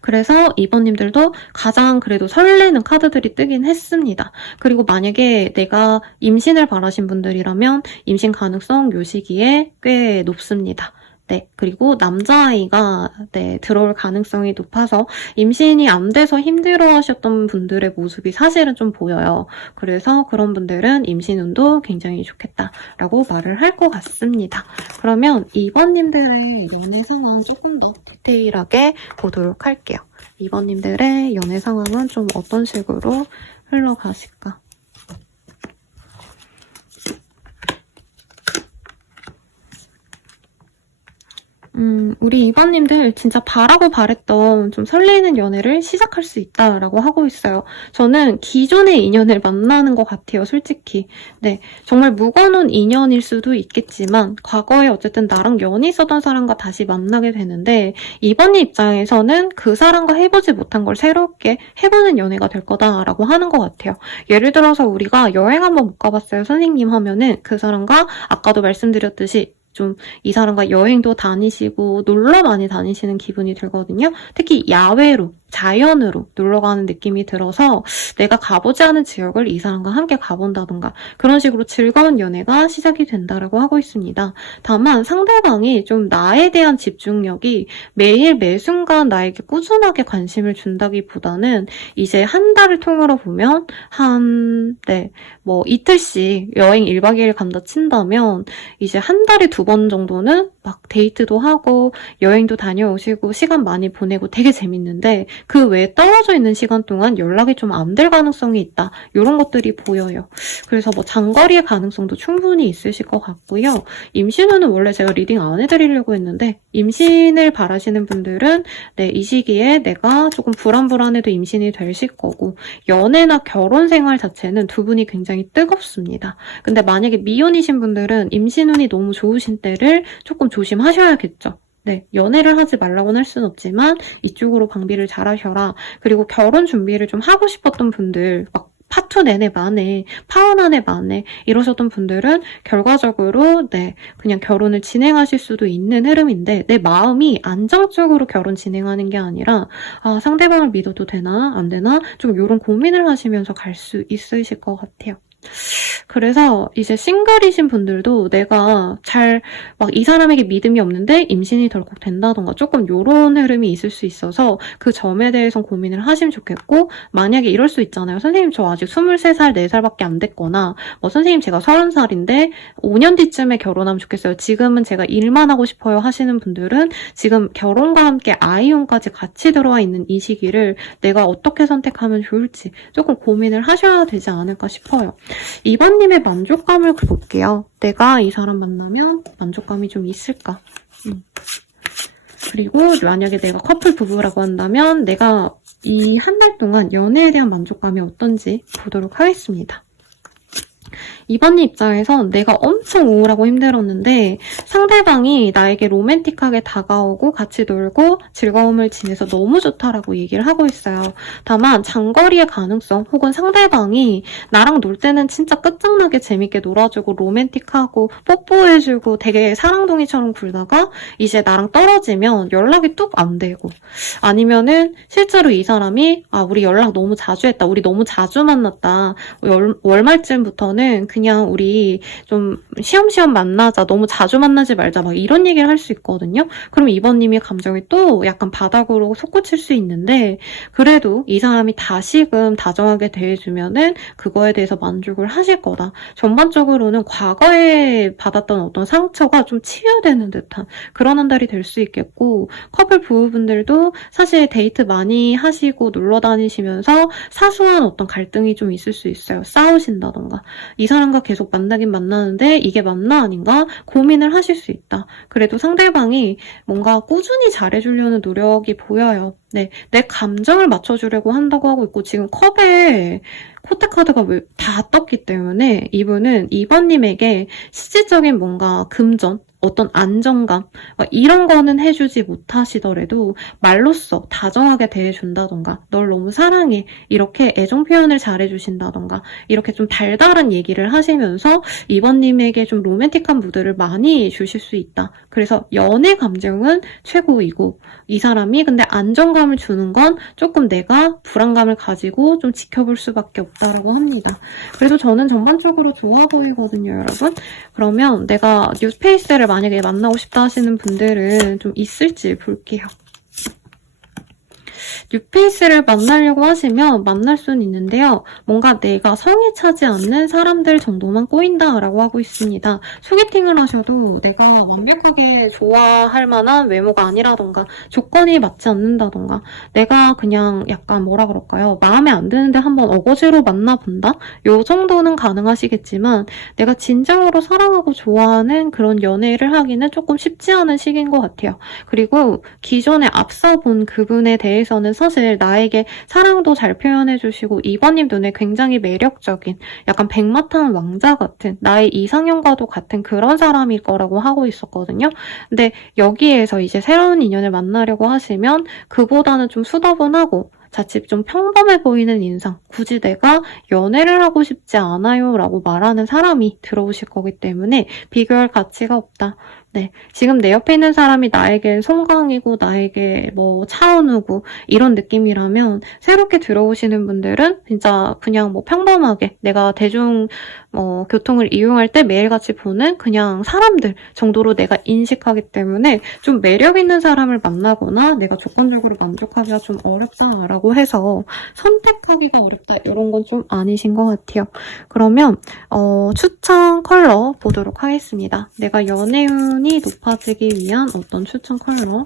그래서 이번님들도 가장 그래도 설레는 카드들이 뜨긴 했습니다. 그리고 만약에 내가 임신을 바라신 분들이라면 임신 가능성 요 시기에 꽤 높습니다. 네, 그리고 남자아이가 들어올 가능성이 높아서 임신이 안 돼서 힘들어하셨던 분들의 모습이 사실은 좀 보여요. 그래서 그런 분들은 임신운도 굉장히 좋겠다라고 말을 할 것 같습니다. 그러면 이번님들의 연애 상황 조금 더 디테일하게 보도록 할게요. 이번님들의 연애 상황은 좀 어떤 식으로 흘러가실까? 우리 이번님들 진짜 바라고 바랬던 좀 설레이는 연애를 시작할 수 있다라고 하고 있어요. 저는 기존의 인연을 만나는 것 같아요, 솔직히. 네, 정말 묵어놓은 인연일 수도 있겠지만 과거에 어쨌든 나랑 연이 있었던 사람과 다시 만나게 되는데 이번님 입장에서는 그 사람과 해보지 못한 걸 새롭게 해보는 연애가 될 거다라고 하는 것 같아요. 예를 들어서 우리가 여행 한번 못 가봤어요, 선생님 하면은 그 사람과 아까도 말씀드렸듯이 좀 이 사람과 여행도 다니시고 놀러 많이 다니시는 기분이 들거든요. 특히 야외로, 자연으로 놀러 가는 느낌이 들어서 내가 가보지 않은 지역을 이 사람과 함께 가본다던가 그런 식으로 즐거운 연애가 시작이 된다라고 하고 있습니다. 다만 상대방이 좀 나에 대한 집중력이 매일 매순간 나에게 꾸준하게 관심을 준다기보다는 이제 한 달을 통으로 보면 뭐 이틀씩 여행 1박 2일 간다 친다면 이제 한 달에 2번 정도는 막 데이트도 하고 여행도 다녀오시고 시간 많이 보내고 되게 재밌는데 그 외에 떨어져 있는 시간 동안 연락이 좀 안 될 가능성이 있다. 이런 것들이 보여요. 그래서 뭐 장거리의 가능성도 충분히 있으실 것 같고요. 임신 후는 원래 제가 리딩 안 해드리려고 했는데 임신을 바라시는 분들은 네, 이 시기에 내가 조금 불안불안해도 임신이 되실 거고 연애나 결혼 생활 자체는 두 분이 굉장히 뜨겁습니다. 근데 만약에 미혼이신 분들은 임신 운이 너무 좋으신 때를 조금 조심하셔야겠죠. 네, 연애를 하지 말라고는 할 수는 없지만 이쪽으로 방비를 잘 하셔라. 그리고 결혼 준비를 좀 하고 싶었던 분들, 막 파투 내내 만에, 파혼 안에 만에 이러셨던 분들은 결과적으로 네, 그냥 결혼을 진행하실 수도 있는 흐름인데 내 마음이 안정적으로 결혼 진행하는 게 아니라 아, 상대방을 믿어도 되나 안 되나 좀 이런 고민을 하시면서 갈 수 있으실 것 같아요. 그래서 이제 싱글이신 분들도 내가 잘 막 이 사람에게 믿음이 없는데 임신이 덜컥 된다던가 조금 요런 흐름이 있을 수 있어서 그 점에 대해서 고민을 하시면 좋겠고 만약에 이럴 수 있잖아요. 선생님 저 아직 23살, 4살밖에 안 됐거나 뭐 선생님 제가 30살인데 5년 뒤쯤에 결혼하면 좋겠어요. 지금은 제가 일만 하고 싶어요 하시는 분들은 지금 결혼과 함께 아이혼까지 같이 들어와 있는 이 시기를 내가 어떻게 선택하면 좋을지 조금 고민을 하셔야 되지 않을까 싶어요. 이번님의 만족감을 볼게요. 내가 이 사람 만나면 만족감이 좀 있을까? 그리고 만약에 내가 커플 부부라고 한다면 내가 이 한 달 동안 연애에 대한 만족감이 어떤지 보도록 하겠습니다. 이번님 입장에선 내가 엄청 우울하고 힘들었는데 상대방이 나에게 로맨틱하게 다가오고 같이 놀고 즐거움을 지내서 너무 좋다라고 얘기를 하고 있어요. 다만 장거리의 가능성 혹은 상대방이 나랑 놀 때는 진짜 끝장나게 재밌게 놀아주고 로맨틱하고 뽀뽀해주고 되게 사랑둥이처럼 굴다가 이제 나랑 떨어지면 연락이 뚝 안 되고 아니면은 실제로 이 사람이 아 우리 연락 너무 자주 했다. 우리 너무 자주 만났다. 월말쯤부터는 그냥 우리 좀 쉬엄쉬엄 만나자. 너무 자주 만나지 말자. 막 이런 얘기를 할 수 있거든요. 그럼 이번님의 감정이 또 약간 바닥으로 솟구칠 수 있는데 그래도 이 사람이 다시금 다정하게 대해주면은 그거에 대해서 만족을 하실 거다. 전반적으로는 과거에 받았던 어떤 상처가 좀 치유되는 듯한 그런 한 달이 될 수 있겠고 커플 부부분들도 사실 데이트 많이 하시고 놀러 다니시면서 사소한 어떤 갈등이 좀 있을 수 있어요. 싸우신다던가 이 사람과 계속 만나긴 만나는데 이게 맞나 아닌가 고민을 하실 수 있다. 그래도 상대방이 뭔가 꾸준히 잘해주려는 노력이 보여요. 네, 내 감정을 맞춰주려고 한다고 하고 있고 지금 컵에 코테카드가 다 떴기 때문에 이분은 이번님에게 실질적인 뭔가 금전 어떤 안정감 이런 거는 해주지 못하시더라도 말로써 다정하게 대해준다던가 널 너무 사랑해 이렇게 애정 표현을 잘해주신다던가 이렇게 좀 달달한 얘기를 하시면서 이번님에게 좀 로맨틱한 무드를 많이 주실 수 있다. 그래서 연애 감정은 최고이고 이 사람이 근데 안정감을 주는 건 조금 내가 불안감을 가지고 좀 지켜볼 수밖에 없다라고 합니다. 그래도 저는 전반적으로 좋아 보이거든요, 여러분. 그러면 내가 뉴스페이스를 만약에 만나고 싶다 하시는 분들은 좀 있을지 볼게요. 뉴페이스를 만나려고 하시면 만날 수는 있는데요. 뭔가 내가 성에 차지 않는 사람들 정도만 꼬인다라고 하고 있습니다. 소개팅을 하셔도 내가 완벽하게 좋아할 만한 외모가 아니라던가 조건이 맞지 않는다던가 내가 그냥 약간 뭐라 그럴까요? 마음에 안 드는데 한번 어거지로 만나본다? 요 정도는 가능하시겠지만 내가 진정으로 사랑하고 좋아하는 그런 연애를 하기는 조금 쉽지 않은 시기인 것 같아요. 그리고 기존에 앞서 본 그분에 대해서는 사실 나에게 사랑도 잘 표현해주시고 이번님 눈에 굉장히 매력적인 약간 백마탄 왕자 같은 나의 이상형과도 같은 그런 사람일 거라고 하고 있었거든요. 근데 여기에서 이제 새로운 인연을 만나려고 하시면 그보다는 좀 수더분하고 자칫 좀 평범해 보이는 인상, 굳이 내가 연애를 하고 싶지 않아요 라고 말하는 사람이 들어오실 거기 때문에 비교할 가치가 없다. 네, 지금 내 옆에 있는 사람이 나에겐 송강이고 나에게 뭐 차은우고 이런 느낌이라면 새롭게 들어오시는 분들은 진짜 그냥 뭐 평범하게 내가 대중 교통을 이용할 때 매일같이 보는 그냥 사람들 정도로 내가 인식하기 때문에 좀 매력 있는 사람을 만나거나 내가 조건적으로 만족하기가 좀 어렵다라고 해서 선택하기가 어렵다 이런 건 좀 아니신 것 같아요. 그러면 추천 컬러 보도록 하겠습니다. 내가 연애운이 높아지기 위한 어떤 추천 컬러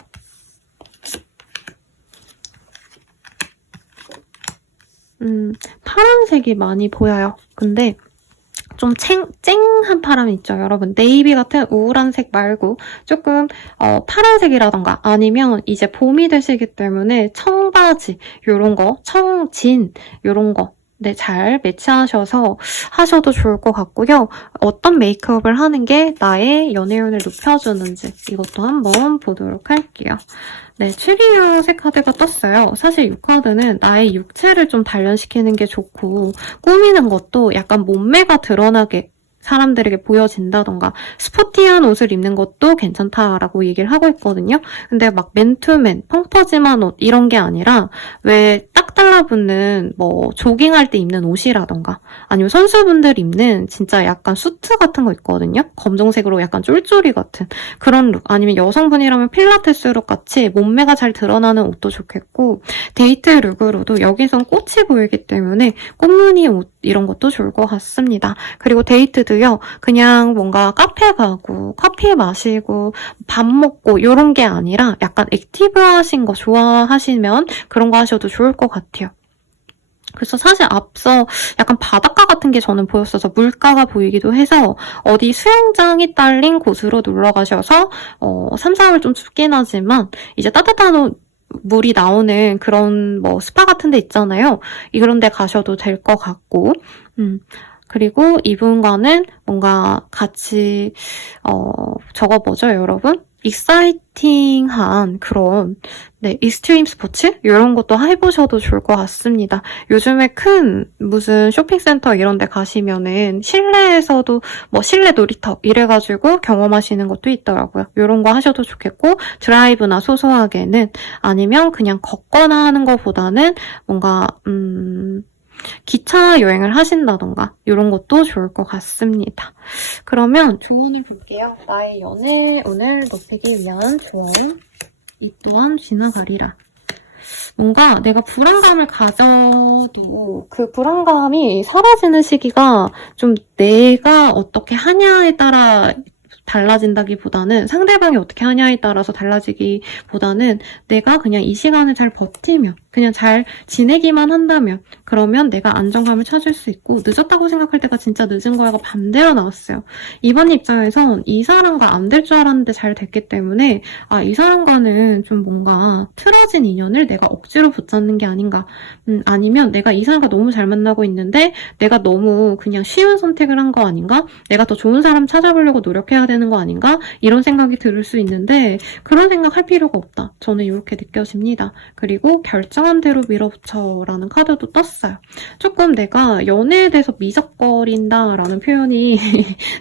파란색이 많이 보여요. 근데 좀 쨍한 파람이 있죠, 여러분. 네이비 같은 우울한 색 말고 조금 파란색이라던가 아니면 이제 봄이 되시기 때문에 청바지 요런 거, 청진 요런 거 네, 잘 매치하셔서 하셔도 좋을 것 같고요. 어떤 메이크업을 하는 게 나의 연애운을 높여주는지 이것도 한번 보도록 할게요. 네, 추리야색 카드가 떴어요. 사실 이 카드는 나의 육체를 좀 단련시키는 게 좋고 꾸미는 것도 약간 몸매가 드러나게 사람들에게 보여진다던가 스포티한 옷을 입는 것도 괜찮다라고 얘기를 하고 있거든요. 근데 막 맨투맨, 펑퍼짐한 옷 이런 게 아니라 왜 딱 달라붙는 뭐 조깅할 때 입는 옷이라던가 아니면 선수분들 입는 진짜 약간 수트 같은 거 있거든요. 검정색으로 약간 쫄쫄이 같은 그런 룩 아니면 여성분이라면 필라테스 룩 같이 몸매가 잘 드러나는 옷도 좋겠고 데이트 룩으로도 여기선 꽃이 보이기 때문에 꽃무늬 옷 이런 것도 좋을 것 같습니다. 그리고 데이트도요. 그냥 뭔가 카페 가고 커피 마시고 밥 먹고 이런 게 아니라 약간 액티브하신 거 좋아하시면 그런 거 하셔도 좋을 것 같아요. 그래서 사실 앞서 약간 바닷가 같은 게 저는 보였어서 물가가 보이기도 해서 어디 수영장이 딸린 곳으로 놀러 가셔서 3, 4월 좀 춥긴 하지만 이제 따뜻한 물이 나오는 그런 뭐 스파 같은 데 있잖아요. 이런 데 가셔도 될 것 같고 그리고 이분과는 뭔가 같이 저거 뭐죠, 여러분? 익사이팅한 그런 익스트림 스포츠? 이런 것도 해보셔도 좋을 것 같습니다. 요즘에 큰 무슨 쇼핑센터 이런 데 가시면은 실내에서도 뭐 실내 놀이터 이래가지고 경험하시는 것도 있더라고요. 이런 거 하셔도 좋겠고 드라이브나 소소하게는 아니면 그냥 걷거나 하는 것보다는 뭔가 기차 여행을 하신다던가 이런 것도 좋을 것 같습니다. 그러면 조언을 볼게요. 나의 연애운을 높이기 위한 조언. 이 또한 지나가리라. 뭔가 내가 불안감을 가져도 그 불안감이 사라지는 시기가 좀 내가 어떻게 하냐에 따라 달라진다기보다는 상대방이 어떻게 하냐에 따라서 달라지기보다는 내가 그냥 이 시간을 잘 버티면 그냥 잘 지내기만 한다면 그러면 내가 안정감을 찾을 수 있고 늦었다고 생각할 때가 진짜 늦은 거야가 반대로 나왔어요. 이번 입장에선 이 사람과 안 될 줄 알았는데 잘 됐기 때문에 이 사람과는 좀 뭔가 틀어진 인연을 내가 억지로 붙잡는 게 아닌가 아니면 내가 이 사람과 너무 잘 만나고 있는데 내가 너무 그냥 쉬운 선택을 한 거 아닌가? 내가 더 좋은 사람 찾아보려고 노력해야 되는 거 아닌가? 이런 생각이 들을 수 있는데 그런 생각 할 필요가 없다. 저는 이렇게 느껴집니다. 그리고 결정한 대로 밀어붙여라는 카드도 떴어요. 조금 내가 연애에 대해서 미적거린다라는 표현이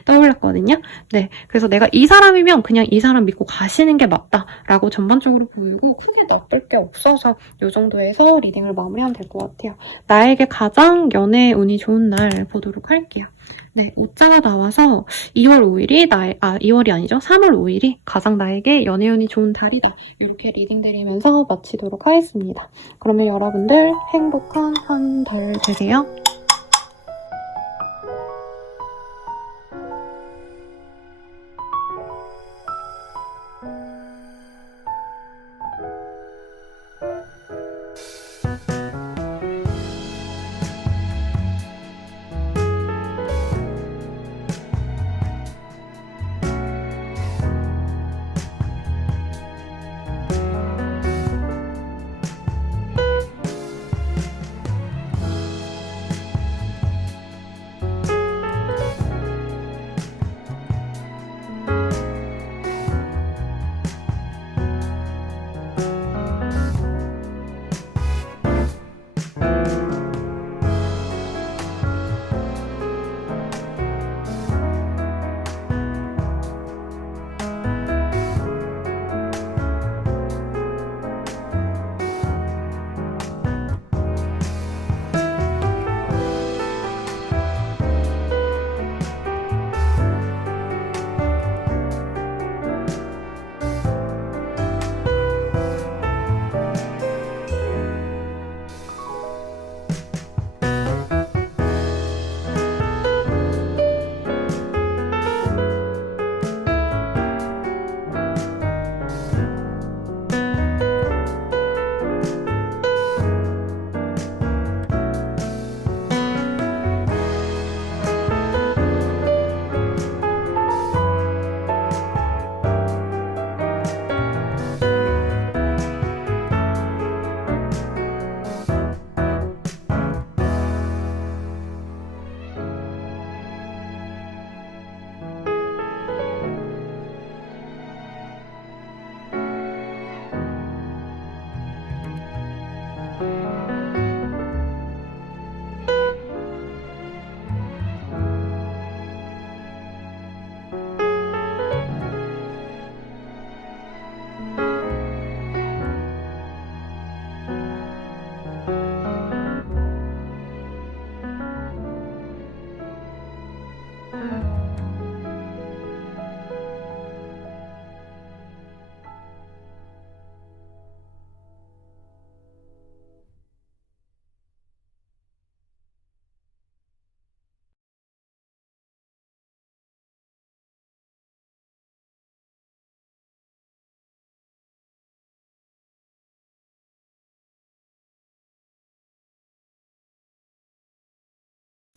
떠올랐거든요. 네, 그래서 내가 이 사람이면 그냥 이 사람 믿고 가시는 게 맞다라고 전반적으로 보이고 크게 나쁠 게 없어서 이 정도에서 리딩을 마무리하면 될 것 같아요. 나에게 가장 연애 운이 좋은 날 보도록 할게요. 네, 오자가 나와서 2월 5일이 2월이 아니죠. 3월 5일이 가장 나에게 연애운이 좋은 달이다. 이렇게 리딩 드리면서 마치도록 하겠습니다. 그러면 여러분들 행복한 한 달 되세요.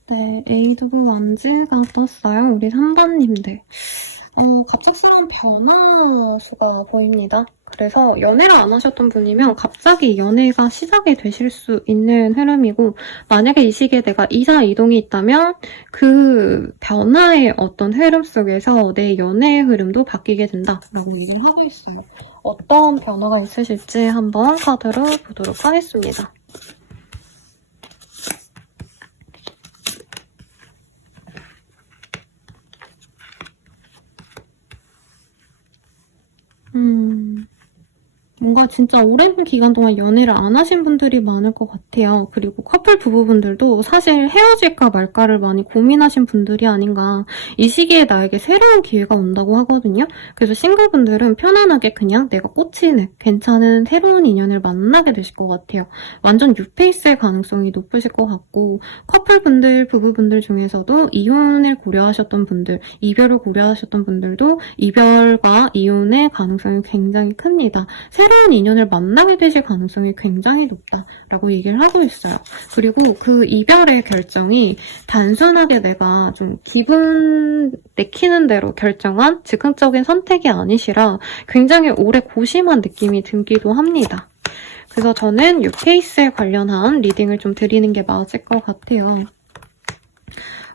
네, 에이드브 완즈가 떴어요. 우리 3번님들. 갑작스러운 변화수가 보입니다. 그래서 연애를 안 하셨던 분이면 갑자기 연애가 시작이 되실 수 있는 흐름이고, 만약에 이 시기에 내가 이사 이동이 있다면 그 변화의 어떤 흐름 속에서 내 연애의 흐름도 바뀌게 된다라고 얘기를 하고 있어요. 어떤 변화가 있으실지 한번 카드로 보도록 하겠습니다. 뭔가 진짜 오랜 기간 동안 연애를 안 하신 분들이 많을 것 같아요. 그리고 커플 부부분들도 사실 헤어질까 말까를 많이 고민하신 분들이 아닌가. 이 시기에 나에게 새로운 기회가 온다고 하거든요. 그래서 싱글분들은 편안하게 그냥 내가 꽂히는 괜찮은 새로운 인연을 만나게 되실 것 같아요. 완전 뉴페이스의 가능성이 높으실 것 같고, 커플분들, 부부분들 중에서도 이혼을 고려하셨던 분들, 이별을 고려하셨던 분들도 이별과 이혼의 가능성이 굉장히 큽니다. 새로운 인연을 만나게 되실 가능성이 굉장히 높다라고 얘기를 하고 있어요. 그리고 그 이별의 결정이 단순하게 내가 좀 기분 내키는 대로 결정한 즉흥적인 선택이 아니시라 굉장히 오래 고심한 느낌이 들기도 합니다. 그래서 저는 이 케이스에 관련한 리딩을 좀 드리는 게 맞을 것 같아요.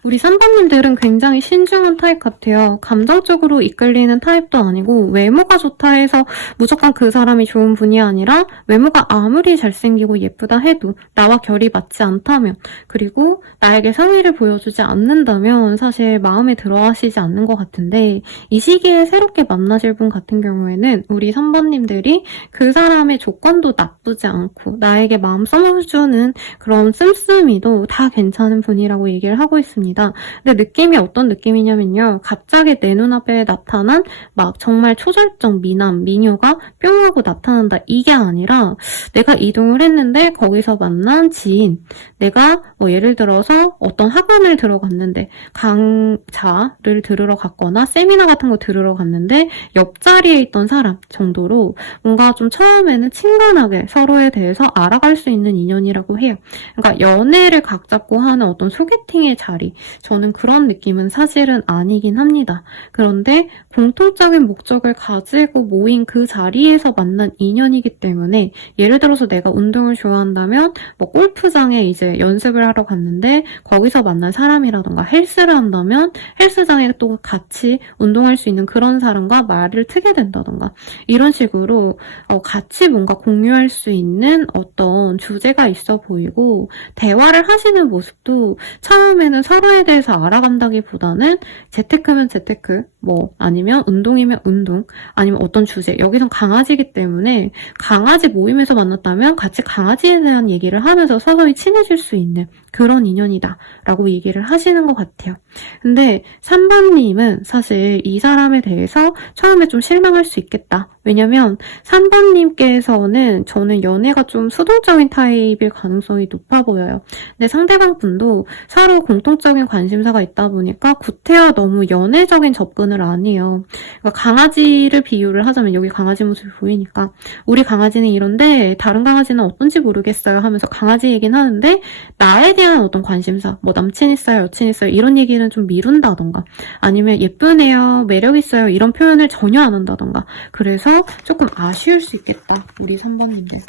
우리 3번님들은 굉장히 신중한 타입 같아요. 감정적으로 이끌리는 타입도 아니고 외모가 좋다 해서 무조건 그 사람이 좋은 분이 아니라 외모가 아무리 잘생기고 예쁘다 해도 나와 결이 맞지 않다면, 그리고 나에게 성의를 보여주지 않는다면 사실 마음에 들어 하시지 않는 것 같은데, 이 시기에 새롭게 만나실 분 같은 경우에는 우리 3번님들이 그 사람의 조건도 나쁘지 않고 나에게 마음 써주는 그런 씀씀이도 다 괜찮은 분이라고 얘기를 하고 있습니다. 근데 느낌이 어떤 느낌이냐면요. 갑자기 내 눈앞에 나타난 막 정말 초절정 미남, 미녀가 뿅 하고 나타난다. 이게 아니라 내가 이동을 했는데 거기서 만난 지인, 내가 뭐 예를 들어서 어떤 학원을 들어갔는데 강좌를 들으러 갔거나 세미나 같은 거 들으러 갔는데 옆자리에 있던 사람 정도로 뭔가 좀 처음에는 친근하게 서로에 대해서 알아갈 수 있는 인연이라고 해요. 그러니까 연애를 각 잡고 하는 어떤 소개팅의 자리, 저는 그런 느낌은 사실은 아니긴 합니다. 그런데 공통적인 목적을 가지고 모인 그 자리에서 만난 인연이기 때문에, 예를 들어서 내가 운동을 좋아한다면 뭐 골프장에 이제 연습을 하러 갔는데 거기서 만난 사람이라던가, 헬스를 한다면 헬스장에 또 같이 운동할 수 있는 그런 사람과 말을 트게 된다던가, 이런 식으로 같이 뭔가 공유할 수 있는 어떤 주제가 있어 보이고, 대화를 하시는 모습도 처음에는 서로에 대해서 알아간다기보다는 재테크면 재테크, 뭐 아니면 운동이면 운동, 아니면 어떤 주제, 여기선 강아지이기 때문에 강아지 모임에서 만났다면 같이 강아지에 대한 얘기를 하면서 서서히 친해질 수 있는 그런 인연이다 라고 얘기를 하시는 것 같아요. 근데 3번님은 사실 이 사람에 대해서 처음에 좀 실망할 수 있겠다. 왜냐면 3번님께서는 저는 연애가 좀 수동적인 타입일 가능성이 높아 보여요. 근데 상대방 분도 서로 공통적인 관심사가 있다 보니까 구태여 너무 연애적인 접근을 안 해요. 그러니까 강아지를 비유를 하자면, 여기 강아지 모습이 보이니까 우리 강아지는 이런데 다른 강아지는 어떤지 모르겠어요 하면서 강아지 얘기는 하는데, 나에 대한 어떤 관심사, 뭐 남친 있어요, 여친 있어요, 이런 얘기는 좀 미룬다던가, 아니면 예쁘네요, 매력 있어요, 이런 표현을 전혀 안 한다던가, 그래서 조금 아쉬울 수 있겠다, 우리 3번님들.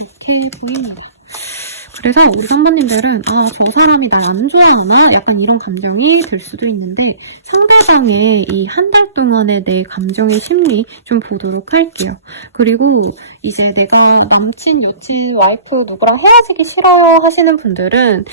이렇게 보입니다. 그래서 우리 3번님들은 저 사람이 날 안 좋아하나? 약간 이런 감정이 들 수도 있는데, 상대방의 이 한 달 동안의 내 감정의 심리 좀 보도록 할게요. 그리고 이제 내가 남친, 여친, 와이프 누구랑 헤어지기 싫어 하시는 분들은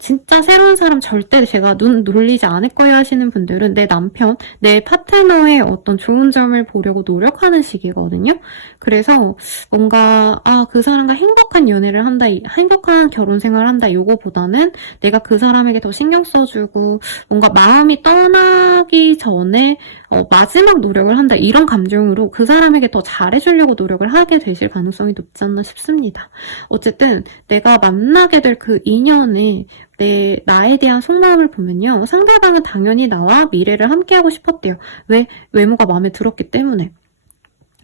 진짜 새로운 사람 절대 제가 눈 놀리지 않을 거예요 하시는 분들은 내 남편, 내 파트너의 어떤 좋은 점을 보려고 노력하는 시기거든요. 그래서 뭔가 그 사람과 행복한 연애를 한다, 행복한 결혼 생활을 한다, 요거보다는 내가 그 사람에게 더 신경 써주고 뭔가 마음이 떠나기 전에 마지막 노력을 한다, 이런 감정으로 그 사람에게 더 잘해주려고 노력을 하게 되실 가능성이 높지 않나 싶습니다. 어쨌든 내가 만나게 될 그 인연에 나에 대한 속마음을 보면요, 상대방은 당연히 나와 미래를 함께하고 싶었대요. 왜? 외모가 마음에 들었기 때문에.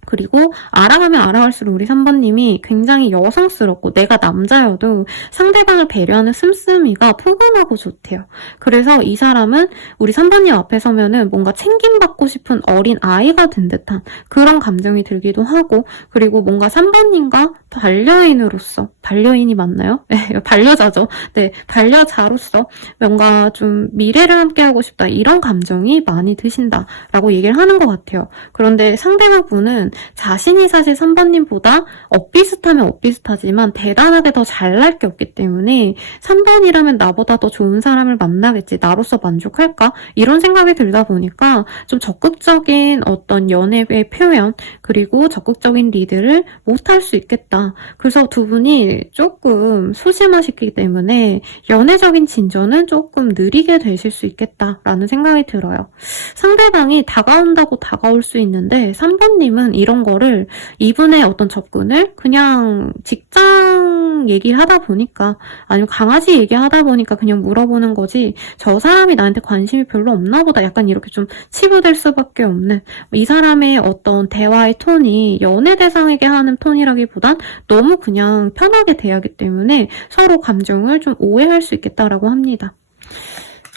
그리고 알아가면 알아갈수록 우리 3번님이 굉장히 여성스럽고 내가 남자여도 상대방을 배려하는 씀씀이가 포근하고 좋대요. 그래서 이 사람은 우리 3번님 앞에 서면은 뭔가 챙김받고 싶은 어린 아이가 된 듯한 그런 감정이 들기도 하고, 그리고 뭔가 3번님과 반려인으로서, 반려인이 맞나요? 네, 반려자죠. 네, 반려자로서 뭔가 좀 미래를 함께하고 싶다, 이런 감정이 많이 드신다라고 얘기를 하는 것 같아요. 그런데 상대방 분은 자신이 사실 3번님보다 엇비슷하면 엇비슷하지만 대단하게 더 잘날 게 없기 때문에 3번이라면 나보다 더 좋은 사람을 만나겠지, 나로서 만족할까? 이런 생각이 들다 보니까 좀 적극적인 어떤 연애의 표현, 그리고 적극적인 리드를 못할 수 있겠다. 그래서 두 분이 조금 소심하시기 때문에 연애적인 진전은 조금 느리게 되실 수 있겠다라는 생각이 들어요. 상대방이 다가온다고 다가올 수 있는데 3번님은 이런 거를, 이분의 어떤 접근을 그냥 직장 얘기하다 보니까, 아니면 강아지 얘기하다 보니까 그냥 물어보는 거지, 저 사람이 나한테 관심이 별로 없나 보다, 약간 이렇게 좀 치부될 수밖에 없는, 이 사람의 어떤 대화의 톤이 연애 대상에게 하는 톤이라기보단 너무 그냥 편하게 대하기 때문에 서로 감정을 좀 오해할 수 있겠다라고 합니다.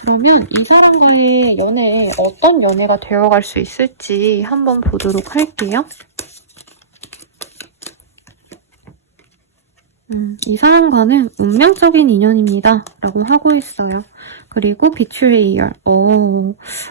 그러면 이 사람들의 연애에 어떤 연애가 되어갈 수 있을지 한번 보도록 할게요. 이 사람과는 운명적인 인연입니다 라고 하고 있어요. 그리고 비추레이얼,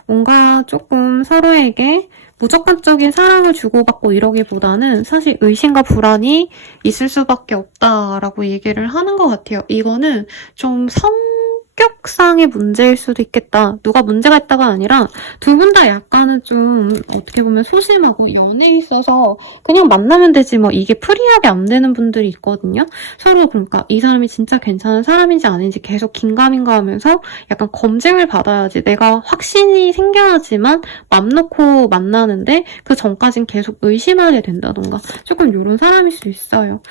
뭔가 조금 서로에게 무조건적인 사랑을 주고받고 이러기보다는 사실 의심과 불안이 있을 수밖에 없다라고 얘기를 하는 것 같아요. 이거는 좀 성격상의 문제일 수도 있겠다. 누가 문제가 있다가 아니라 두 분 다 약간은 좀 어떻게 보면 소심하고 연애에 있어서 그냥 만나면 되지 뭐 이게 프리하게 안 되는 분들이 있거든요. 서로 그러니까 이 사람이 진짜 괜찮은 사람인지 아닌지 계속 긴가민가 하면서 약간 검증을 받아야지 내가 확신이 생겨야지만 맘 놓고 만나는데 그 전까진 계속 의심하게 된다던가 조금 이런 사람일 수 있어요.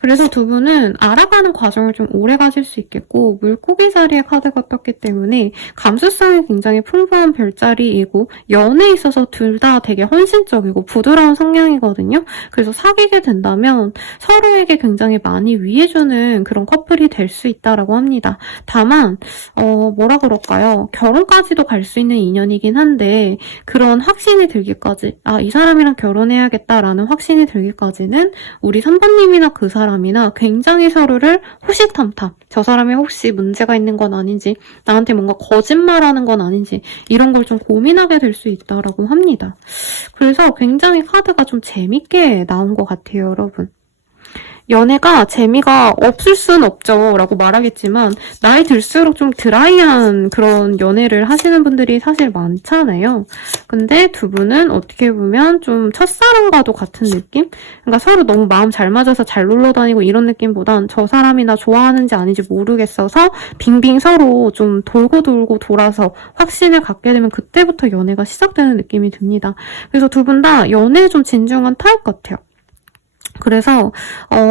그래서 두 분은 알아가는 과정을 좀 오래 가질 수 있겠고, 물고기자리의 카드가 떴기 때문에 감수성이 굉장히 풍부한 별자리이고 연애에 있어서 둘 다 되게 헌신적이고 부드러운 성향이거든요. 그래서 사귀게 된다면 서로에게 굉장히 많이 위해주는 그런 커플이 될 수 있다라고 합니다. 다만 뭐라 그럴까요? 결혼까지도 갈 수 있는 인연이긴 한데 그런 확신이 들기까지, 이 사람이랑 결혼해야겠다라는 확신이 들기까지는 우리 3번님이나 그 사람이나 굉장히 서로를 호시탐탐, 저 사람이 혹시 문제가 있는 건 아닌지, 나한테 뭔가 거짓말하는 건 아닌지 이런 걸 좀 고민하게 될 수 있다라고 합니다. 그래서 굉장히 카드가 좀 재밌게 나온 것 같아요, 여러분. 연애가 재미가 없을 순 없죠 라고 말하겠지만 나이 들수록 좀 드라이한 그런 연애를 하시는 분들이 사실 많잖아요. 근데 두 분은 어떻게 보면 좀 첫사랑과도 같은 느낌? 그러니까 서로 너무 마음 잘 맞아서 잘 놀러 다니고 이런 느낌보단 저 사람이 나 좋아하는지 아닌지 모르겠어서 빙빙 서로 좀 돌고 돌고 돌아서 확신을 갖게 되면 그때부터 연애가 시작되는 느낌이 듭니다. 그래서 두 분 다 연애에 좀 진중한 타입 같아요. 그래서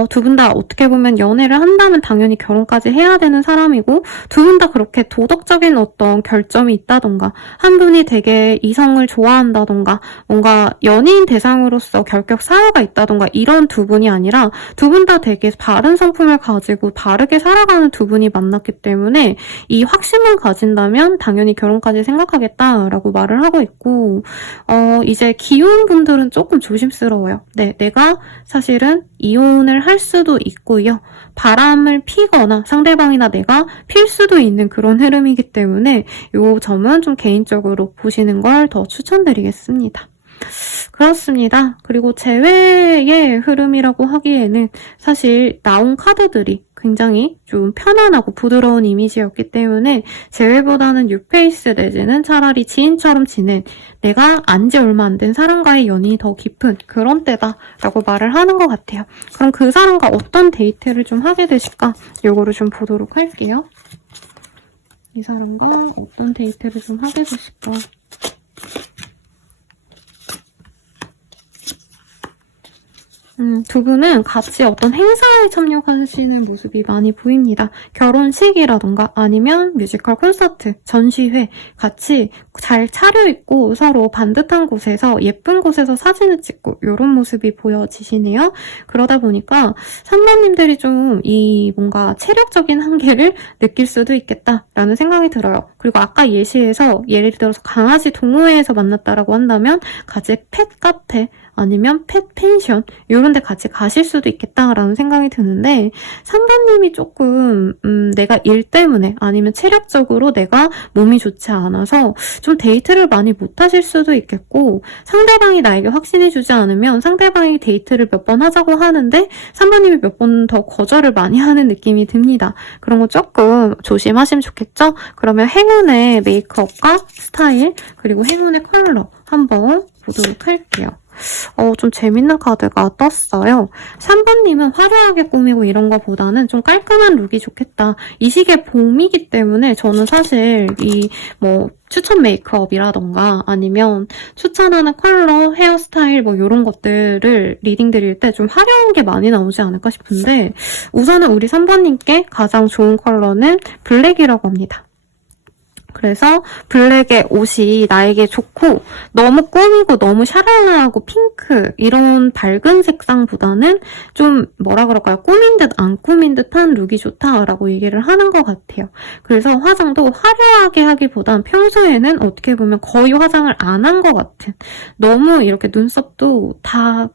두 분 다 어떻게 보면 연애를 한다면 당연히 결혼까지 해야 되는 사람이고, 두 분 다 그렇게 도덕적인 어떤 결점이 있다던가, 한 분이 되게 이성을 좋아한다던가, 뭔가 연예인 대상으로서 결격 사유가 있다던가 이런 두 분이 아니라 두 분 다 되게 바른 성품을 가지고 바르게 살아가는 두 분이 만났기 때문에 이 확신만 가진다면 당연히 결혼까지 생각하겠다라고 말을 하고 있고, 이제 기혼 분들은 조금 조심스러워요. 네, 내가 사실은 이혼을 할 수도 있고요. 바람을 피거나 상대방이나 내가 필 수도 있는 그런 흐름이기 때문에 이 점은 좀 개인적으로 보시는 걸 더 추천드리겠습니다. 그렇습니다. 그리고 재회의 흐름이라고 하기에는 사실 나온 카드들이 굉장히 좀 편안하고 부드러운 이미지였기 때문에 재회보다는 뉴페이스 내지는 차라리 지인처럼 지낸, 내가 안지 얼마 안 된 사람과의 연이 더 깊은 그런 때다라고 말을 하는 것 같아요. 그럼 그 사람과 어떤 데이트를 좀 하게 되실까? 요거를 좀 보도록 할게요. 이 사람과 어떤 데이트를 좀 하게 되실까? 두 분은 같이 어떤 행사에 참여하시는 모습이 많이 보입니다. 결혼식이라던가 아니면 뮤지컬 콘서트, 전시회 같이 잘 차려입고 서로 반듯한 곳에서 예쁜 곳에서 사진을 찍고 이런 모습이 보여지시네요. 그러다 보니까 산모님들이 좀 이 뭔가 체력적인 한계를 느낄 수도 있겠다라는 생각이 들어요. 그리고 아까 예시에서 예를 들어서 강아지 동호회에서 만났다라고 한다면 같이 펫 카페 아니면 펫 펜션 이런 데 같이 가실 수도 있겠다라는 생각이 드는데 상담님이 조금 내가 일 때문에 아니면 체력적으로 내가 몸이 좋지 않아서 좀 데이트를 많이 못 하실 수도 있겠고 상대방이 나에게 확신해 주지 않으면 상대방이 데이트를 몇 번 하자고 하는데 상담님이 몇 번 더 거절을 많이 하는 느낌이 듭니다. 그런 거 조금 조심하시면 좋겠죠? 그러면 행운의 메이크업과 스타일 그리고 행운의 컬러 한번 보도록 할게요. 좀 재밌는 카드가 떴어요. 3번님은 화려하게 꾸미고 이런 거보다는 좀 깔끔한 룩이 좋겠다. 이 시기에 봄이기 때문에 저는 사실 추천 메이크업이라던가 아니면 추천하는 컬러, 헤어스타일 이런 것들을 리딩 드릴 때 좀 화려한 게 많이 나오지 않을까 싶은데 우선은 우리 3번님께 가장 좋은 컬러는 블랙이라고 합니다. 그래서 블랙의 옷이 나에게 좋고 너무 꾸미고 너무 샤랄라하고 핑크 이런 밝은 색상보다는 좀 꾸민 듯 안 꾸민 듯한 룩이 좋다라고 얘기를 하는 것 같아요. 그래서 화장도 화려하게 하기보단 평소에는 어떻게 보면 거의 화장을 안 한 것 같은 너무 이렇게 눈썹도 다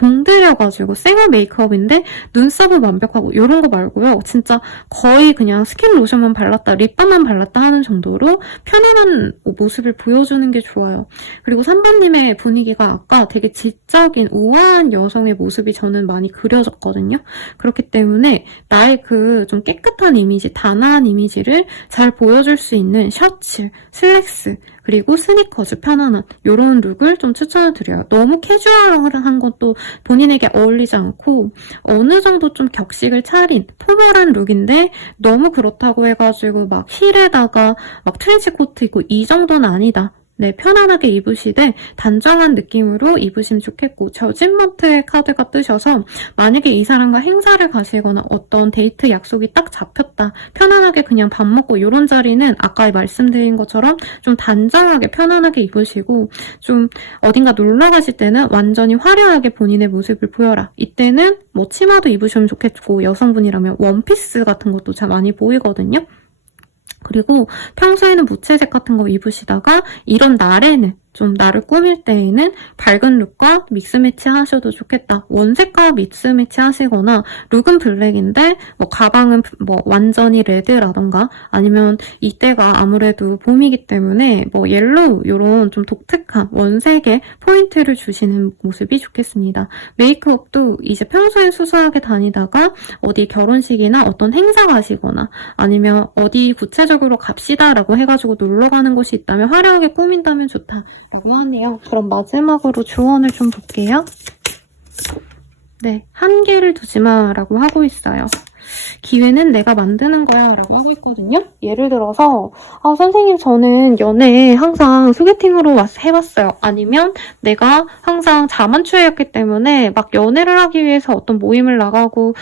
공들여가지고 생얼 메이크업인데 눈썹은 완벽하고 이런 거 말고요. 진짜 거의 그냥 스킨 로션만 발랐다, 립밤만 발랐다 하는 정도로 편안한 모습을 보여주는 게 좋아요. 그리고 3번님의 분위기가 아까 되게 지적인 우아한 여성의 모습이 저는 많이 그려졌거든요. 그렇기 때문에 나의 그 좀 깨끗한 이미지, 단아한 이미지를 잘 보여줄 수 있는 셔츠, 슬랙스, 그리고 스니커즈 편안한 이런 룩을 좀 추천을 드려요. 너무 캐주얼한 것도 본인에게 어울리지 않고 어느 정도 좀 격식을 차린 포멀한 룩인데 너무 그렇다고 해가지고 막 힐에다가 막 트렌치 코트 입고 이 정도는 아니다. 편안하게 입으시되 단정한 느낌으로 입으시면 좋겠고 저진먼트의 카드가 뜨셔서 만약에 이 사람과 행사를 가시거나 어떤 데이트 약속이 딱 잡혔다 편안하게 그냥 밥 먹고 이런 자리는 아까 말씀드린 것처럼 좀 단정하게 편안하게 입으시고 좀 어딘가 놀러 가실 때는 완전히 화려하게 본인의 모습을 보여라. 이때는 치마도 입으시면 좋겠고 여성분이라면 원피스 같은 것도 잘 많이 보이거든요. 그리고 평소에는 무채색 같은 거 입으시다가 이런 날에는 좀 나를 꾸밀 때에는 밝은 룩과 믹스매치 하셔도 좋겠다. 원색과 믹스매치 하시거나 룩은 블랙인데 가방은 완전히 레드라던가 아니면 이때가 아무래도 봄이기 때문에 옐로우 이런 좀 독특한 원색의 포인트를 주시는 모습이 좋겠습니다. 메이크업도 이제 평소에 수수하게 다니다가 어디 결혼식이나 어떤 행사 가시거나 아니면 어디 구체적으로 갑시다라고 해가지고 놀러 가는 곳이 있다면 화려하게 꾸민다면 좋다. 라고 하네요. 그럼 마지막으로 조언을 좀 볼게요. 한계를 두지 마라고 하고 있어요. 기회는 내가 만드는 거야 라고 하고 있거든요. 예를 들어서 선생님 저는 연애에 항상 소개팅으로 해봤어요. 아니면 내가 항상 자만추였기 때문에 연애를 하기 위해서 어떤 모임을 나가고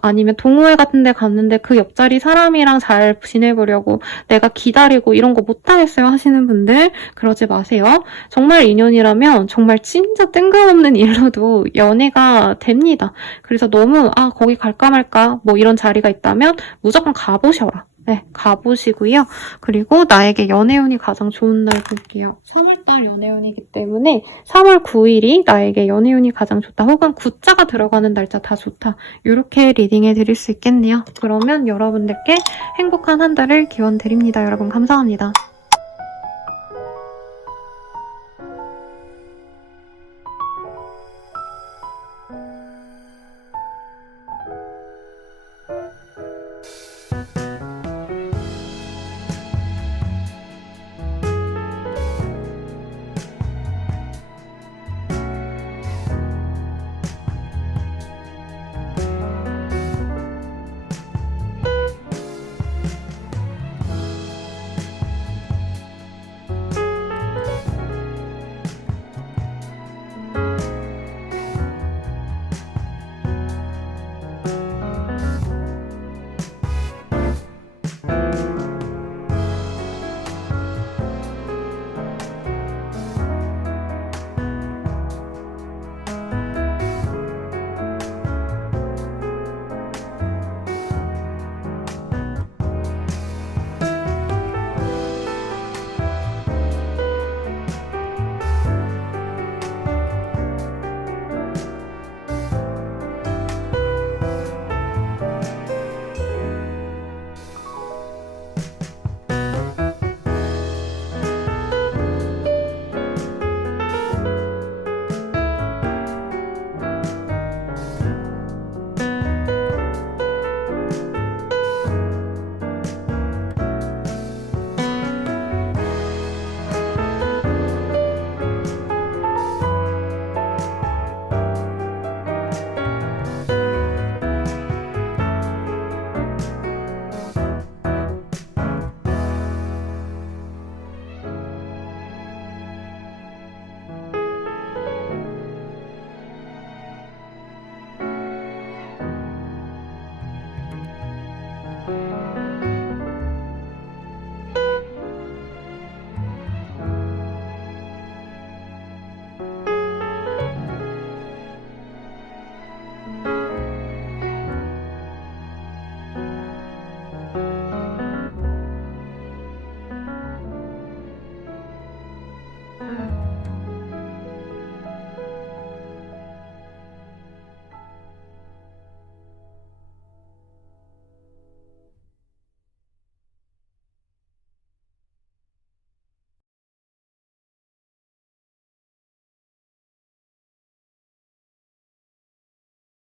아니면 동호회 같은 데 갔는데 그 옆자리 사람이랑 잘 지내보려고 내가 기다리고 이런 거 못하겠어요 하시는 분들 그러지 마세요. 정말 인연이라면 정말 진짜 뜬금없는 일로도 연애가 됩니다. 그래서 너무 거기 갈까 말까 이런 자리가 있다면 무조건 가보셔라. 가보시고요. 그리고 나에게 연애운이 가장 좋은 날 볼게요. 3월달 연애운이기 때문에 3월 9일이 나에게 연애운이 가장 좋다. 혹은 9자가 들어가는 날짜 다 좋다. 이렇게 리딩해 드릴 수 있겠네요. 그러면 여러분들께 행복한 한 달을 기원 드립니다. 여러분 감사합니다.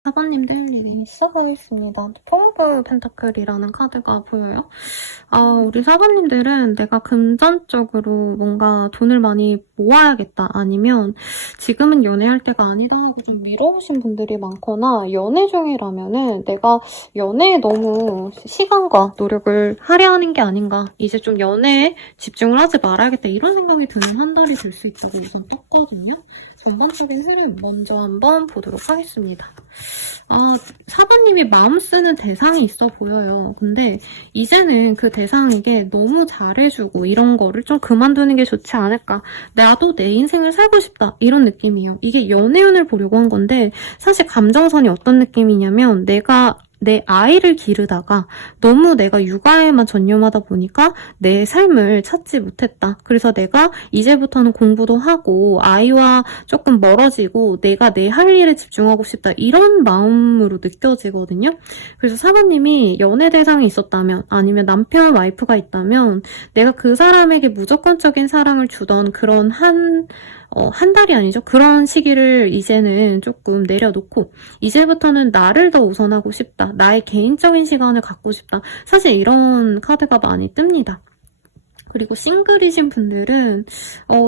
4번님들 리딩 시작하겠습니다. 포브 펜타클이라는 카드가 보여요. 우리 4번님들은 내가 금전적으로 뭔가 돈을 많이 모아야겠다, 아니면 지금은 연애할 때가 아니다 하고 좀 미뤄오신 분들이 많거나, 연애 중이라면은 내가 연애에 너무 시간과 노력을 할애하는 게 아닌가, 이제 좀 연애에 집중을 하지 말아야겠다, 이런 생각이 드는 한 달이 될 수 있다고 우선 떴거든요. 전반적인 흐름 먼저 한번 보도록 하겠습니다. 4번님이 마음 쓰는 대상이 있어 보여요. 근데 이제는 그 대상에게 너무 잘해주고 이런 거를 좀 그만두는 게 좋지 않을까. 나도 내 인생을 살고 싶다. 이런 느낌이에요. 이게 연애운을 보려고 한 건데, 사실 감정선이 어떤 느낌이냐면, 내가 내 아이를 기르다가 너무 내가 육아에만 전념하다 보니까 내 삶을 찾지 못했다. 그래서 내가 이제부터는 공부도 하고 아이와 조금 멀어지고 내가 내 할 일에 집중하고 싶다. 이런 마음으로 느껴지거든요. 그래서 사모님이 연애 대상이 있었다면, 아니면 남편, 와이프가 있다면, 내가 그 사람에게 무조건적인 사랑을 주던 그런 한 달이 아니죠. 그런 시기를 이제는 조금 내려놓고, 이제부터는 나를 더 우선하고 싶다. 나의 개인적인 시간을 갖고 싶다. 사실 이런 카드가 많이 뜹니다. 그리고 싱글이신 분들은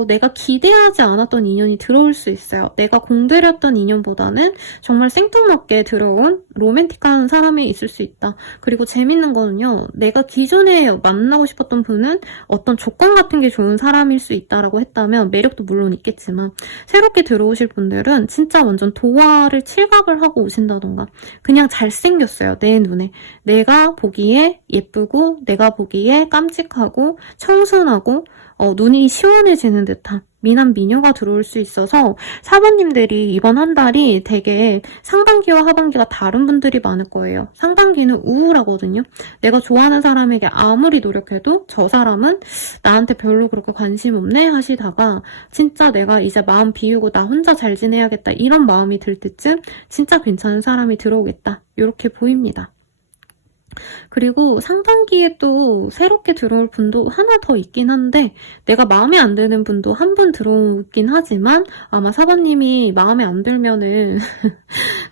내가 기대하지 않았던 인연이 들어올 수 있어요. 내가 공들였던 인연보다는 정말 생뚱맞게 들어온 로맨틱한 사람이 있을 수 있다. 그리고 재밌는 거는요, 내가 기존에 만나고 싶었던 분은 어떤 조건 같은 게 좋은 사람일 수 있다라고 했다면, 매력도 물론 있겠지만, 새롭게 들어오실 분들은 진짜 완전 도화를 칠갑을 하고 오신다던가, 그냥 잘생겼어요, 내 눈에. 내가 보기에 예쁘고, 내가 보기에 깜찍하고, 청순하고, 눈이 시원해지는 듯한 미남 미녀가 들어올 수 있어서, 사모님들이 이번 한 달이 되게 상반기와 하반기가 다른 분들이 많을 거예요. 상반기는 우울하거든요. 내가 좋아하는 사람에게 아무리 노력해도 저 사람은 나한테 별로 그렇게 관심 없네 하시다가, 진짜 내가 이제 마음 비우고 나 혼자 잘 지내야겠다, 이런 마음이 들 때쯤 진짜 괜찮은 사람이 들어오겠다, 이렇게 보입니다. 그리고 상반기에 또 새롭게 들어올 분도 하나 더 있긴 한데, 내가 마음에 안 드는 분도 한 분 들어오긴 하지만, 아마 사바님이 마음에 안 들면은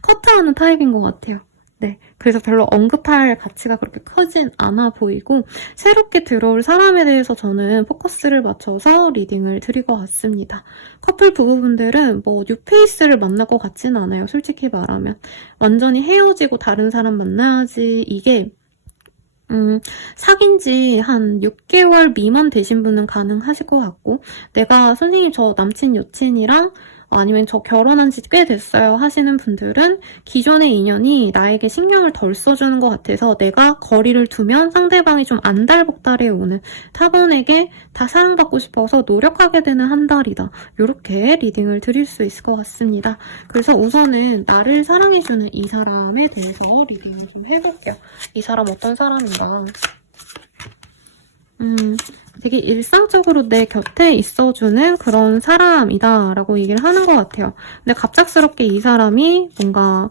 커트하는 타입인 것 같아요. 네, 그래서 별로 언급할 가치가 그렇게 크진 않아 보이고, 새롭게 들어올 사람에 대해서 저는 포커스를 맞춰서 리딩을 드릴 것 같습니다. 커플 부부분들은 뭐 뉴페이스를 만날 것 같지는 않아요. 솔직히 말하면. 완전히 헤어지고 다른 사람 만나야지, 이게 사귄 지 한 6개월 미만 되신 분은 가능하실 것 같고, 내가 선생님 저 남친 여친이랑, 아니면 저 결혼한 지 꽤 됐어요 하시는 분들은 기존의 인연이 나에게 신경을 덜 써주는 것 같아서 내가 거리를 두면 상대방이 좀 안달복달해 오는, 타분에게 다 사랑받고 싶어서 노력하게 되는 한 달이다. 이렇게 리딩을 드릴 수 있을 것 같습니다. 그래서 우선은 나를 사랑해주는 이 사람에 대해서 리딩을 좀 해볼게요. 이 사람 어떤 사람인가. 되게 일상적으로 내 곁에 있어주는 그런 사람이다 라고 얘기를 하는 것 같아요. 근데 갑작스럽게 이 사람이 뭔가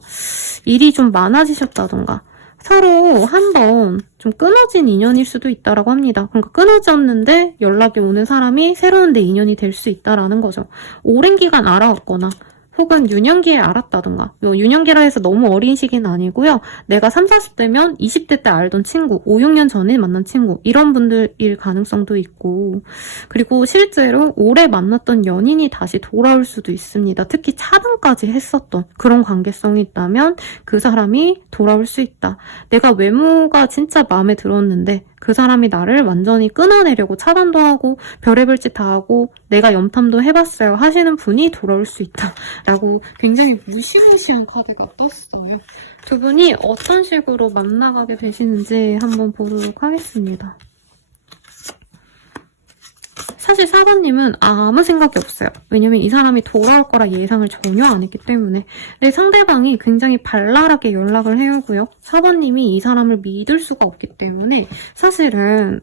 일이 좀 많아지셨다던가, 서로 한번 좀 끊어진 인연일 수도 있다라고 합니다. 그러니까 끊어졌는데 연락이 오는 사람이 새로운 내 인연이 될 수 있다라는 거죠. 오랜 기간 알아왔거나, 혹은 유년기에 알았다던가, 유년기라 해서 너무 어린 시기는 아니고요. 내가 30, 40대면 20대 때 알던 친구, 5, 6년 전에 만난 친구, 이런 분들일 가능성도 있고, 그리고 실제로 오래 만났던 연인이 다시 돌아올 수도 있습니다. 특히 차단까지 했었던 그런 관계성이 있다면 그 사람이 돌아올 수 있다. 내가 외모가 진짜 마음에 들었는데 그 사람이 나를 완전히 끊어내려고 차단도 하고 별의별 짓 다 하고 내가 염탐도 해봤어요 하시는 분이 돌아올 수 있다 라고 굉장히 무시무시한 카드가 떴어요. 두 분이 어떤 식으로 만나가게 되시는지 한번 보도록 하겠습니다. 사실 4번님은 아무 생각이 없어요. 왜냐면 이 사람이 돌아올 거라 예상을 전혀 안 했기 때문에. 근데 상대방이 굉장히 발랄하게 연락을 해오고요. 4번님이 이 사람을 믿을 수가 없기 때문에 사실은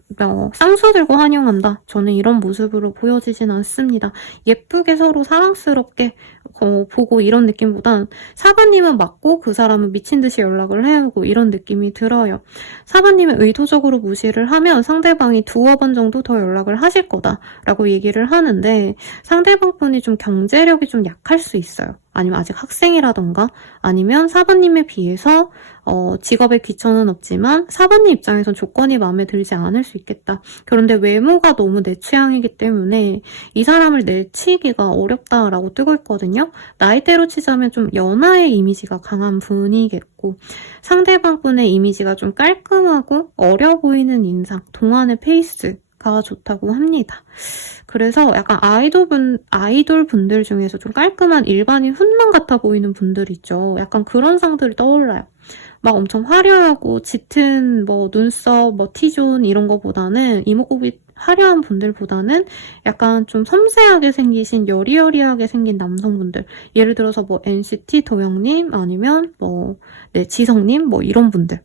쌍수 들고 환영한다, 저는 이런 모습으로 보여지진 않습니다. 예쁘게 서로 사랑스럽게 보고 이런 느낌보단 4번님은 맞고 그 사람은 미친 듯이 연락을 해오고 이런 느낌이 들어요. 4번님은 의도적으로 무시를 하면 상대방이 2번 정도 더 연락을 하실 거다 라고 얘기를 하는데, 상대방 분이 좀 경제력이 좀 약할 수 있어요. 아니면 아직 학생이라던가 아니면 4번님에 비해서 직업에 귀천은 없지만 4번님 입장에선 조건이 마음에 들지 않을 수 있겠다. 그런데 외모가 너무 내 취향이기 때문에 이 사람을 내치기가 어렵다라고 뜨고 있거든요. 나이대로 치자면 좀 연하의 이미지가 강한 분이겠고 상대방 분의 이미지가 좀 깔끔하고 어려 보이는 인상, 동안의 페이스가 좋다고 합니다. 그래서 약간 아이돌 분들 중에서 좀 깔끔한 일반인 훈남 같아 보이는 분들 있죠. 약간 그런 상들이 떠올라요. 막 엄청 화려하고 짙은 뭐 눈썹, 뭐 T존 이런 거보다는 이목구비 화려한 분들보다는 약간 좀 섬세하게 생기신 여리여리하게 생긴 남성분들. 예를 들어서 뭐 NCT 도영님 아니면 뭐 지성님 뭐 이런 분들.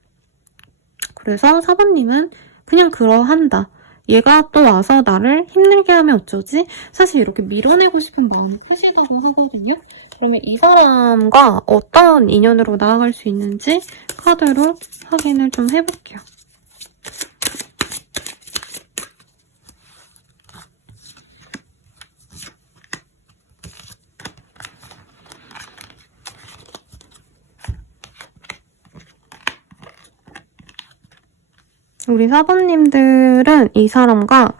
그래서 4번님은 그냥 그러한다. 얘가 또 와서 나를 힘들게 하면 어쩌지? 사실 이렇게 밀어내고 싶은 마음이 크시다고 하거든요. 그러면 이 사람과 어떤 인연으로 나아갈 수 있는지 카드로 확인을 좀 해볼게요. 우리 4번님들은 이 사람과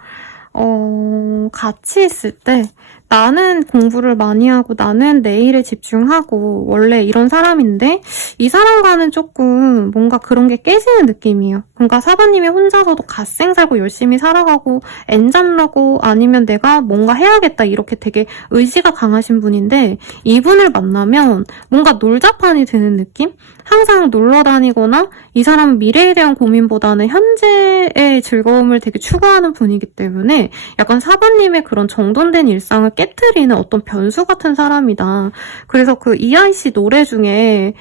같이 있을 때 나는 공부를 많이 하고 나는 내 일에 집중하고 원래 이런 사람인데 이 사람과는 조금 뭔가 그런 게 깨지는 느낌이에요. 그러니까 4번님이 혼자서도 갓생 살고 열심히 살아가고 엔잡라고 아니면 내가 뭔가 해야겠다 이렇게 되게 의지가 강하신 분인데 이분을 만나면 뭔가 놀자판이 되는 느낌? 항상 놀러 다니거나 이 사람은 미래에 대한 고민보다는 현재의 즐거움을 되게 추구하는 분이기 때문에 약간 4번님의 그런 정돈된 일상을 깨트리는 어떤 변수 같은 사람이다. 그래서 그 이하이씨 노래 중에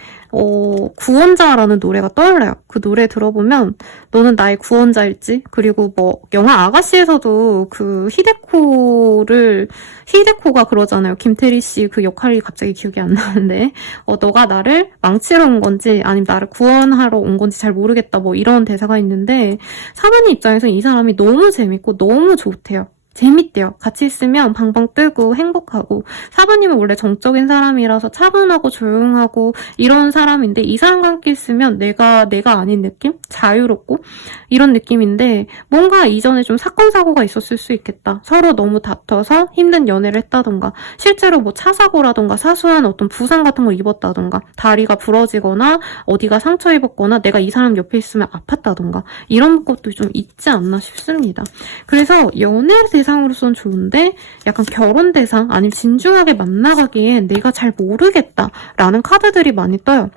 구원자라는 노래가 떠올라요. 그 노래 들어보면 너는 나의 구원자일지 그리고 뭐 영화 아가씨에서도 그 히데코가 그러잖아요. 김태리 씨 그 역할이 갑자기 기억이 안 나는데 너가 나를 망치러 온 건지 아니면 나를 구원하러 온 건지 잘 모르겠다 뭐 이런 대사가 있는데 사모님 입장에서 이 사람이 너무 재밌고 너무 좋대요. 재밌대요. 같이 있으면 방방 뜨고 행복하고 4번님은 원래 정적인 사람이라서 차분하고 조용하고 이런 사람인데 이 사람과 함께 있으면 내가 아닌 느낌? 자유롭고 이런 느낌인데 뭔가 이전에 좀 사건 사고가 있었을 수 있겠다. 서로 너무 다퉈서 힘든 연애를 했다던가 실제로 뭐 차 사고라던가 사소한 어떤 부상 같은 걸 입었다던가 다리가 부러지거나 어디가 상처 입었거나 내가 이 사람 옆에 있으면 아팠다던가 이런 것도 좀 있지 않나 싶습니다. 그래서 연애 대상으로선 좋은데 약간 결혼 대상 아니면 진중하게 만나가기엔 내가 잘 모르겠다라는 카드들이 많이 떠요.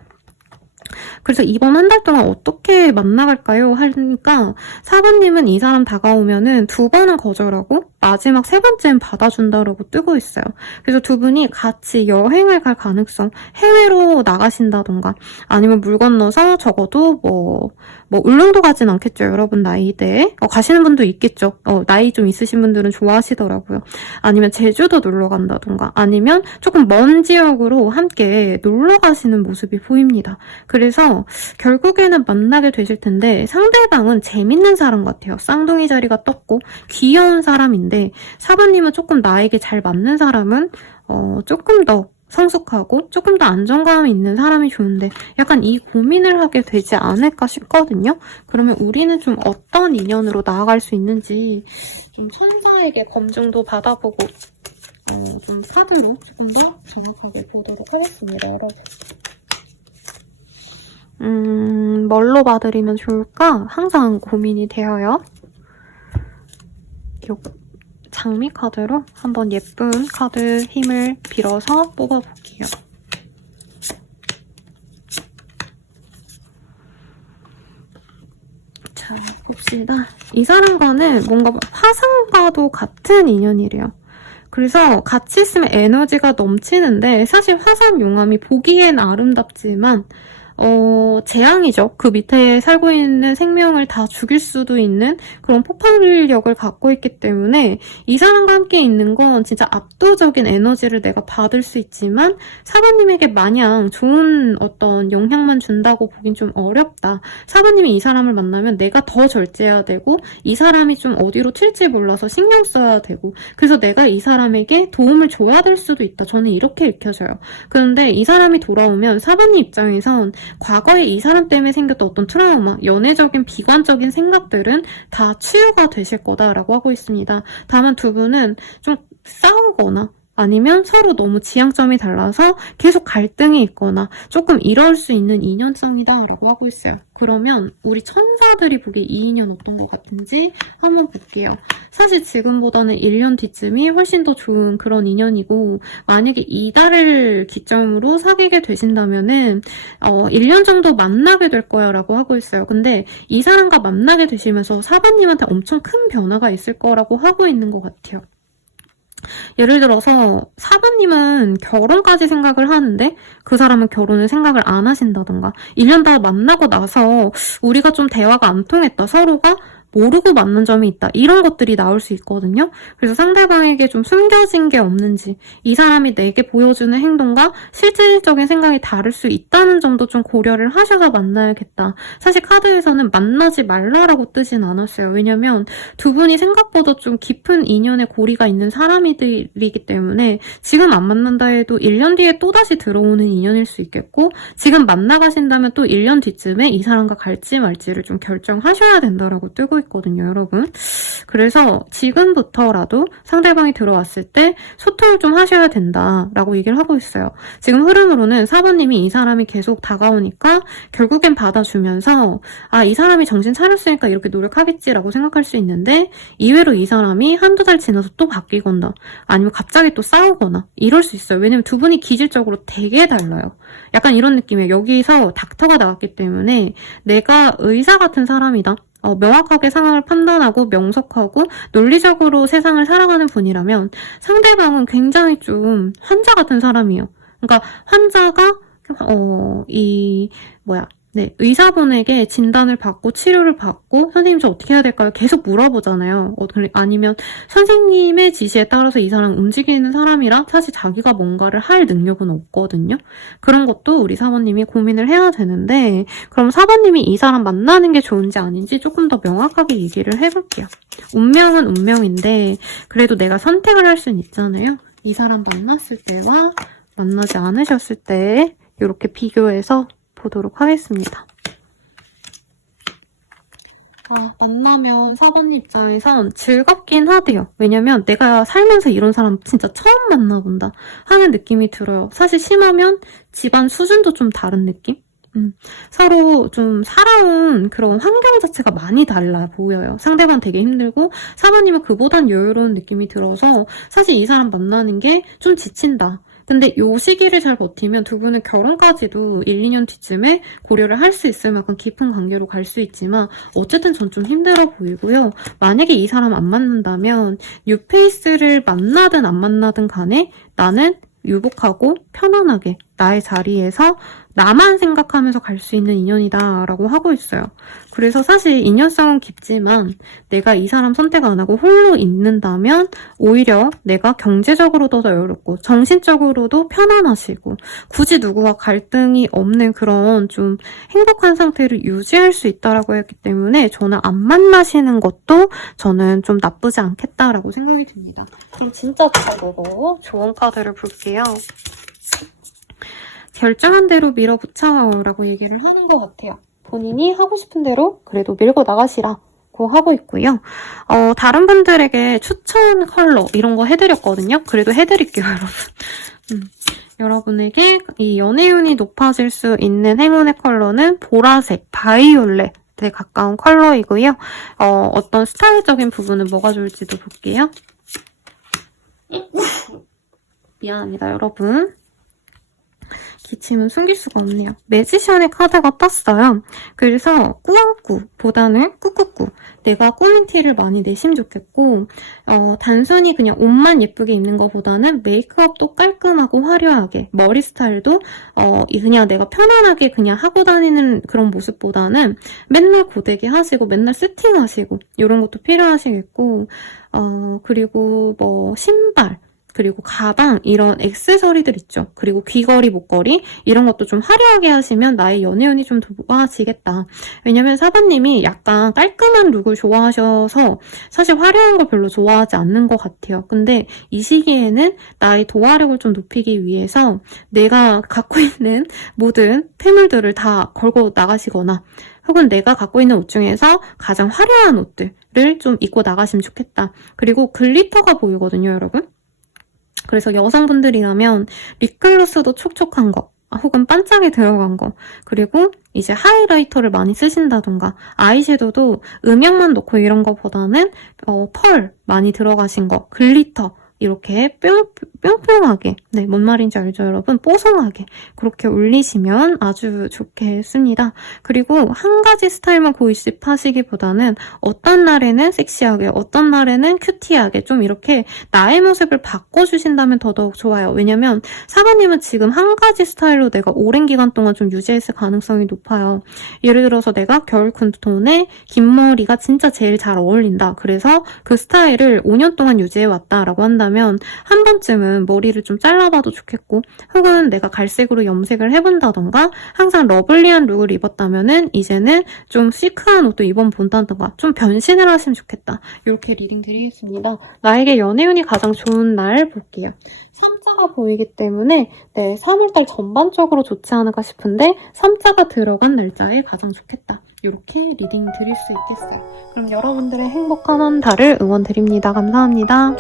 그래서 이번 한 달 동안 어떻게 만나갈까요? 하니까 4번님은 이 사람 다가오면은 2번은 거절하고 마지막 3번째는 받아준다라고 뜨고 있어요. 그래서 두 분이 같이 여행을 갈 가능성, 해외로 나가신다던가 아니면 물 건너서 적어도 뭐 울릉도 가진 않겠죠. 여러분 나이대에. 가시는 분도 있겠죠. 나이 좀 있으신 분들은 좋아하시더라고요. 아니면 제주도 놀러 간다던가 아니면 조금 먼 지역으로 함께 놀러 가시는 모습이 보입니다. 그래서 결국에는 만나게 되실 텐데 상대방은 재밌는 사람 같아요. 쌍둥이 자리가 떴고 귀여운 사람인데 4번님은 조금 나에게 잘 맞는 사람은 조금 더 성숙하고 조금 더 안정감이 있는 사람이 좋은데 약간 이 고민을 하게 되지 않을까 싶거든요. 그러면 우리는 좀 어떤 인연으로 나아갈 수 있는지 좀 천사에게 검증도 받아보고 좀 카드로 조금 더 정확하게 보도록 하겠습니다, 여러분. 뭘로 봐드리면 좋을까? 항상 고민이 되어요. 장미 카드로 한번 예쁜 카드 힘을 빌어서 뽑아볼게요. 자, 봅시다. 이 사람과는 뭔가 화상과도 같은 인연이래요. 그래서 같이 있으면 에너지가 넘치는데 사실 화산 용암이 보기엔 아름답지만 재앙이죠. 그 밑에 살고 있는 생명을 다 죽일 수도 있는 그런 폭발력을 갖고 있기 때문에 이 사람과 함께 있는 건 진짜 압도적인 에너지를 내가 받을 수 있지만 사부님에게 마냥 좋은 어떤 영향만 준다고 보긴 좀 어렵다. 사부님이 이 사람을 만나면 내가 더 절제해야 되고 이 사람이 좀 어디로 튈지 몰라서 신경 써야 되고 그래서 내가 이 사람에게 도움을 줘야 될 수도 있다. 저는 이렇게 읽혀져요. 그런데 이 사람이 돌아오면 사부님 입장에선 과거에 이 사람 때문에 생겼던 어떤 트라우마, 연애적인 비관적인 생각들은 다 치유가 되실 거다라고 하고 있습니다. 다만 두 분은 좀 싸우거나 아니면 서로 너무 지향점이 달라서 계속 갈등이 있거나 조금 이럴 수 있는 인연성이다라고 하고 있어요. 그러면 우리 천사들이 보기에 이 인연 어떤 것 같은지 한번 볼게요. 사실 지금보다는 1년 뒤쯤이 훨씬 더 좋은 그런 인연이고 만약에 이달을 기점으로 사귀게 되신다면은 1년 정도 만나게 될 거야 라고 하고 있어요. 근데 이 사람과 만나게 되시면서 사부님한테 엄청 큰 변화가 있을 거라고 하고 있는 것 같아요. 예를 들어서 사부님은 결혼까지 생각을 하는데 그 사람은 결혼을 생각을 안 하신다던가 1년 다 만나고 나서 우리가 좀 대화가 안 통했다. 서로가 모르고 맞는 점이 있다. 이런 것들이 나올 수 있거든요. 그래서 상대방에게 좀 숨겨진 게 없는지 이 사람이 내게 보여주는 행동과 실질적인 생각이 다를 수 있다는 점도 좀 고려를 하셔서 만나야겠다. 사실 카드에서는 만나지 말라라고 뜨진 않았어요. 왜냐면 두 분이 생각보다 좀 깊은 인연의 고리가 있는 사람이기 때문에 지금 안 만난다 해도 1년 뒤에 또다시 들어오는 인연일 수 있겠고 지금 만나가신다면 또 1년 뒤쯤에 이 사람과 갈지 말지를 좀 결정하셔야 된다라고 뜨고 있거든요, 여러분. 그래서 지금부터라도 상대방이 들어왔을 때 소통을 좀 하셔야 된다라고 얘기를 하고 있어요. 지금 흐름으로는 사부님이 이 사람이 계속 다가오니까 결국엔 받아주면서 이 사람이 정신 차렸으니까 이렇게 노력하겠지라고 생각할 수 있는데 이외로 이 사람이 한두 달 지나서 또 바뀌거나 아니면 갑자기 또 싸우거나 이럴 수 있어요. 왜냐면 두 분이 기질적으로 되게 달라요. 약간 이런 느낌이에요. 여기서 닥터가 나왔기 때문에 내가 의사 같은 사람이다. 명확하게 상황을 판단하고 명석하고 논리적으로 세상을 살아가는 분이라면 상대방은 굉장히 좀 환자 같은 사람이에요. 그러니까 환자가 의사분에게 진단을 받고 치료를 받고 선생님 저 어떻게 해야 될까요? 계속 물어보잖아요. 아니면 선생님의 지시에 따라서 이 사람 움직이는 사람이라 사실 자기가 뭔가를 할 능력은 없거든요. 그런 것도 우리 사모님이 고민을 해야 되는데 그럼 사모님이 이 사람 만나는 게 좋은지 아닌지 조금 더 명확하게 얘기를 해볼게요. 운명은 운명인데 그래도 내가 선택을 할 수는 있잖아요. 이 사람 만났을 때와 만나지 않으셨을 때 이렇게 비교해서 보도록 하겠습니다. 만나면 사부님 입장에선 즐겁긴 하대요. 왜냐면 내가 살면서 이런 사람 진짜 처음 만나본다 하는 느낌이 들어요. 사실 심하면 집안 수준도 좀 다른 느낌? 서로 좀 살아온 그런 환경 자체가 많이 달라 보여요. 상대방 되게 힘들고 사부님은 그보단 여유로운 느낌이 들어서 사실 이 사람 만나는 게 좀 지친다. 근데 요 시기를 잘 버티면 두 분은 결혼까지도 1, 2년 뒤쯤에 고려를 할 수 있을 만큼 깊은 관계로 갈 수 있지만 어쨌든 전 좀 힘들어 보이고요. 만약에 이 사람 안 만난다면 뉴페이스를 만나든 안 만나든 간에 나는 유복하고 편안하게 나의 자리에서 나만 생각하면서 갈 수 있는 인연이다 라고 하고 있어요. 그래서 사실 인연성은 깊지만 내가 이 사람 선택 안 하고 홀로 있는다면 오히려 내가 경제적으로도 더 여유롭고 정신적으로도 편안하시고 굳이 누구와 갈등이 없는 그런 좀 행복한 상태를 유지할 수 있다라고 했기 때문에 저는 안 만나시는 것도 저는 좀 나쁘지 않겠다라고 생각이 듭니다. 그럼 진짜 저거 좋은 카드를 볼게요. 결정한 대로 밀어붙여라고 얘기를 하는 것 같아요. 본인이 하고 싶은 대로 그래도 밀고 나가시라고 하고 있고요. 다른 분들에게 추천 컬러 이런 거 해드렸거든요. 그래도 해드릴게요, 여러분. 여러분에게 이 연애운이 높아질 수 있는 행운의 컬러는 보라색, 바이올렛에 가까운 컬러이고요. 어떤 스타일적인 부분은 뭐가 좋을지도 볼게요. 미안합니다, 여러분. 기침은 숨길 수가 없네요. 매지션의 카드가 떴어요. 그래서 꾸안꾸보다는 꾸꾸꾸. 내가 꾸민 티를 많이 내시면 좋겠고 단순히 그냥 옷만 예쁘게 입는 것보다는 메이크업도 깔끔하고 화려하게 머리 스타일도 그냥 내가 편안하게 그냥 하고 다니는 그런 모습보다는 맨날 고데기 하시고 맨날 세팅하시고 이런 것도 필요하시겠고 그리고 뭐 신발 그리고 가방 이런 액세서리들 있죠. 그리고 귀걸이, 목걸이 이런 것도 좀 화려하게 하시면 나의 연애운이 좀 좋아지겠다. 왜냐면 사부님이 약간 깔끔한 룩을 좋아하셔서 사실 화려한 걸 별로 좋아하지 않는 것 같아요. 근데 이 시기에는 나의 도화력을 좀 높이기 위해서 내가 갖고 있는 모든 패물들을 다 걸고 나가시거나 혹은 내가 갖고 있는 옷 중에서 가장 화려한 옷들을 좀 입고 나가시면 좋겠다. 그리고 글리터가 보이거든요, 여러분. 그래서 여성분들이라면 립글로스도 촉촉한 거 혹은 반짝이 들어간 거 그리고 이제 하이라이터를 많이 쓰신다던가 아이섀도우도 음영만 넣고 이런 거보다는 펄 많이 들어가신 거 글리터 이렇게 뿅뿅하게 뭔 말인지 알죠 여러분? 뽀송하게 그렇게 올리시면 아주 좋겠습니다. 그리고 한 가지 스타일만 고집하시기보다는 어떤 날에는 섹시하게 어떤 날에는 큐티하게 좀 이렇게 나의 모습을 바꿔주신다면 더더욱 좋아요. 왜냐면 사부님은 지금 한 가지 스타일로 내가 오랜 기간 동안 좀 유지했을 가능성이 높아요. 예를 들어서 내가 겨울 쿨톤에 긴 머리가 진짜 제일 잘 어울린다. 그래서 그 스타일을 5년 동안 유지해왔다라고 한다면 한 번쯤은 머리를 좀 잘라봐도 좋겠고 혹은 내가 갈색으로 염색을 해본다던가 항상 러블리한 룩을 입었다면은 이제는 좀 시크한 옷도 입어본다던가 좀 변신을 하시면 좋겠다. 이렇게 리딩 드리겠습니다. 나에게 연애운이 가장 좋은 날 볼게요. 3자가 보이기 때문에 3월달 전반적으로 좋지 않을까 싶은데 3자가 들어간 날짜에 가장 좋겠다. 이렇게 리딩 드릴 수 있겠어요. 그럼 여러분들의 행복한 한 달을 응원드립니다. 감사합니다.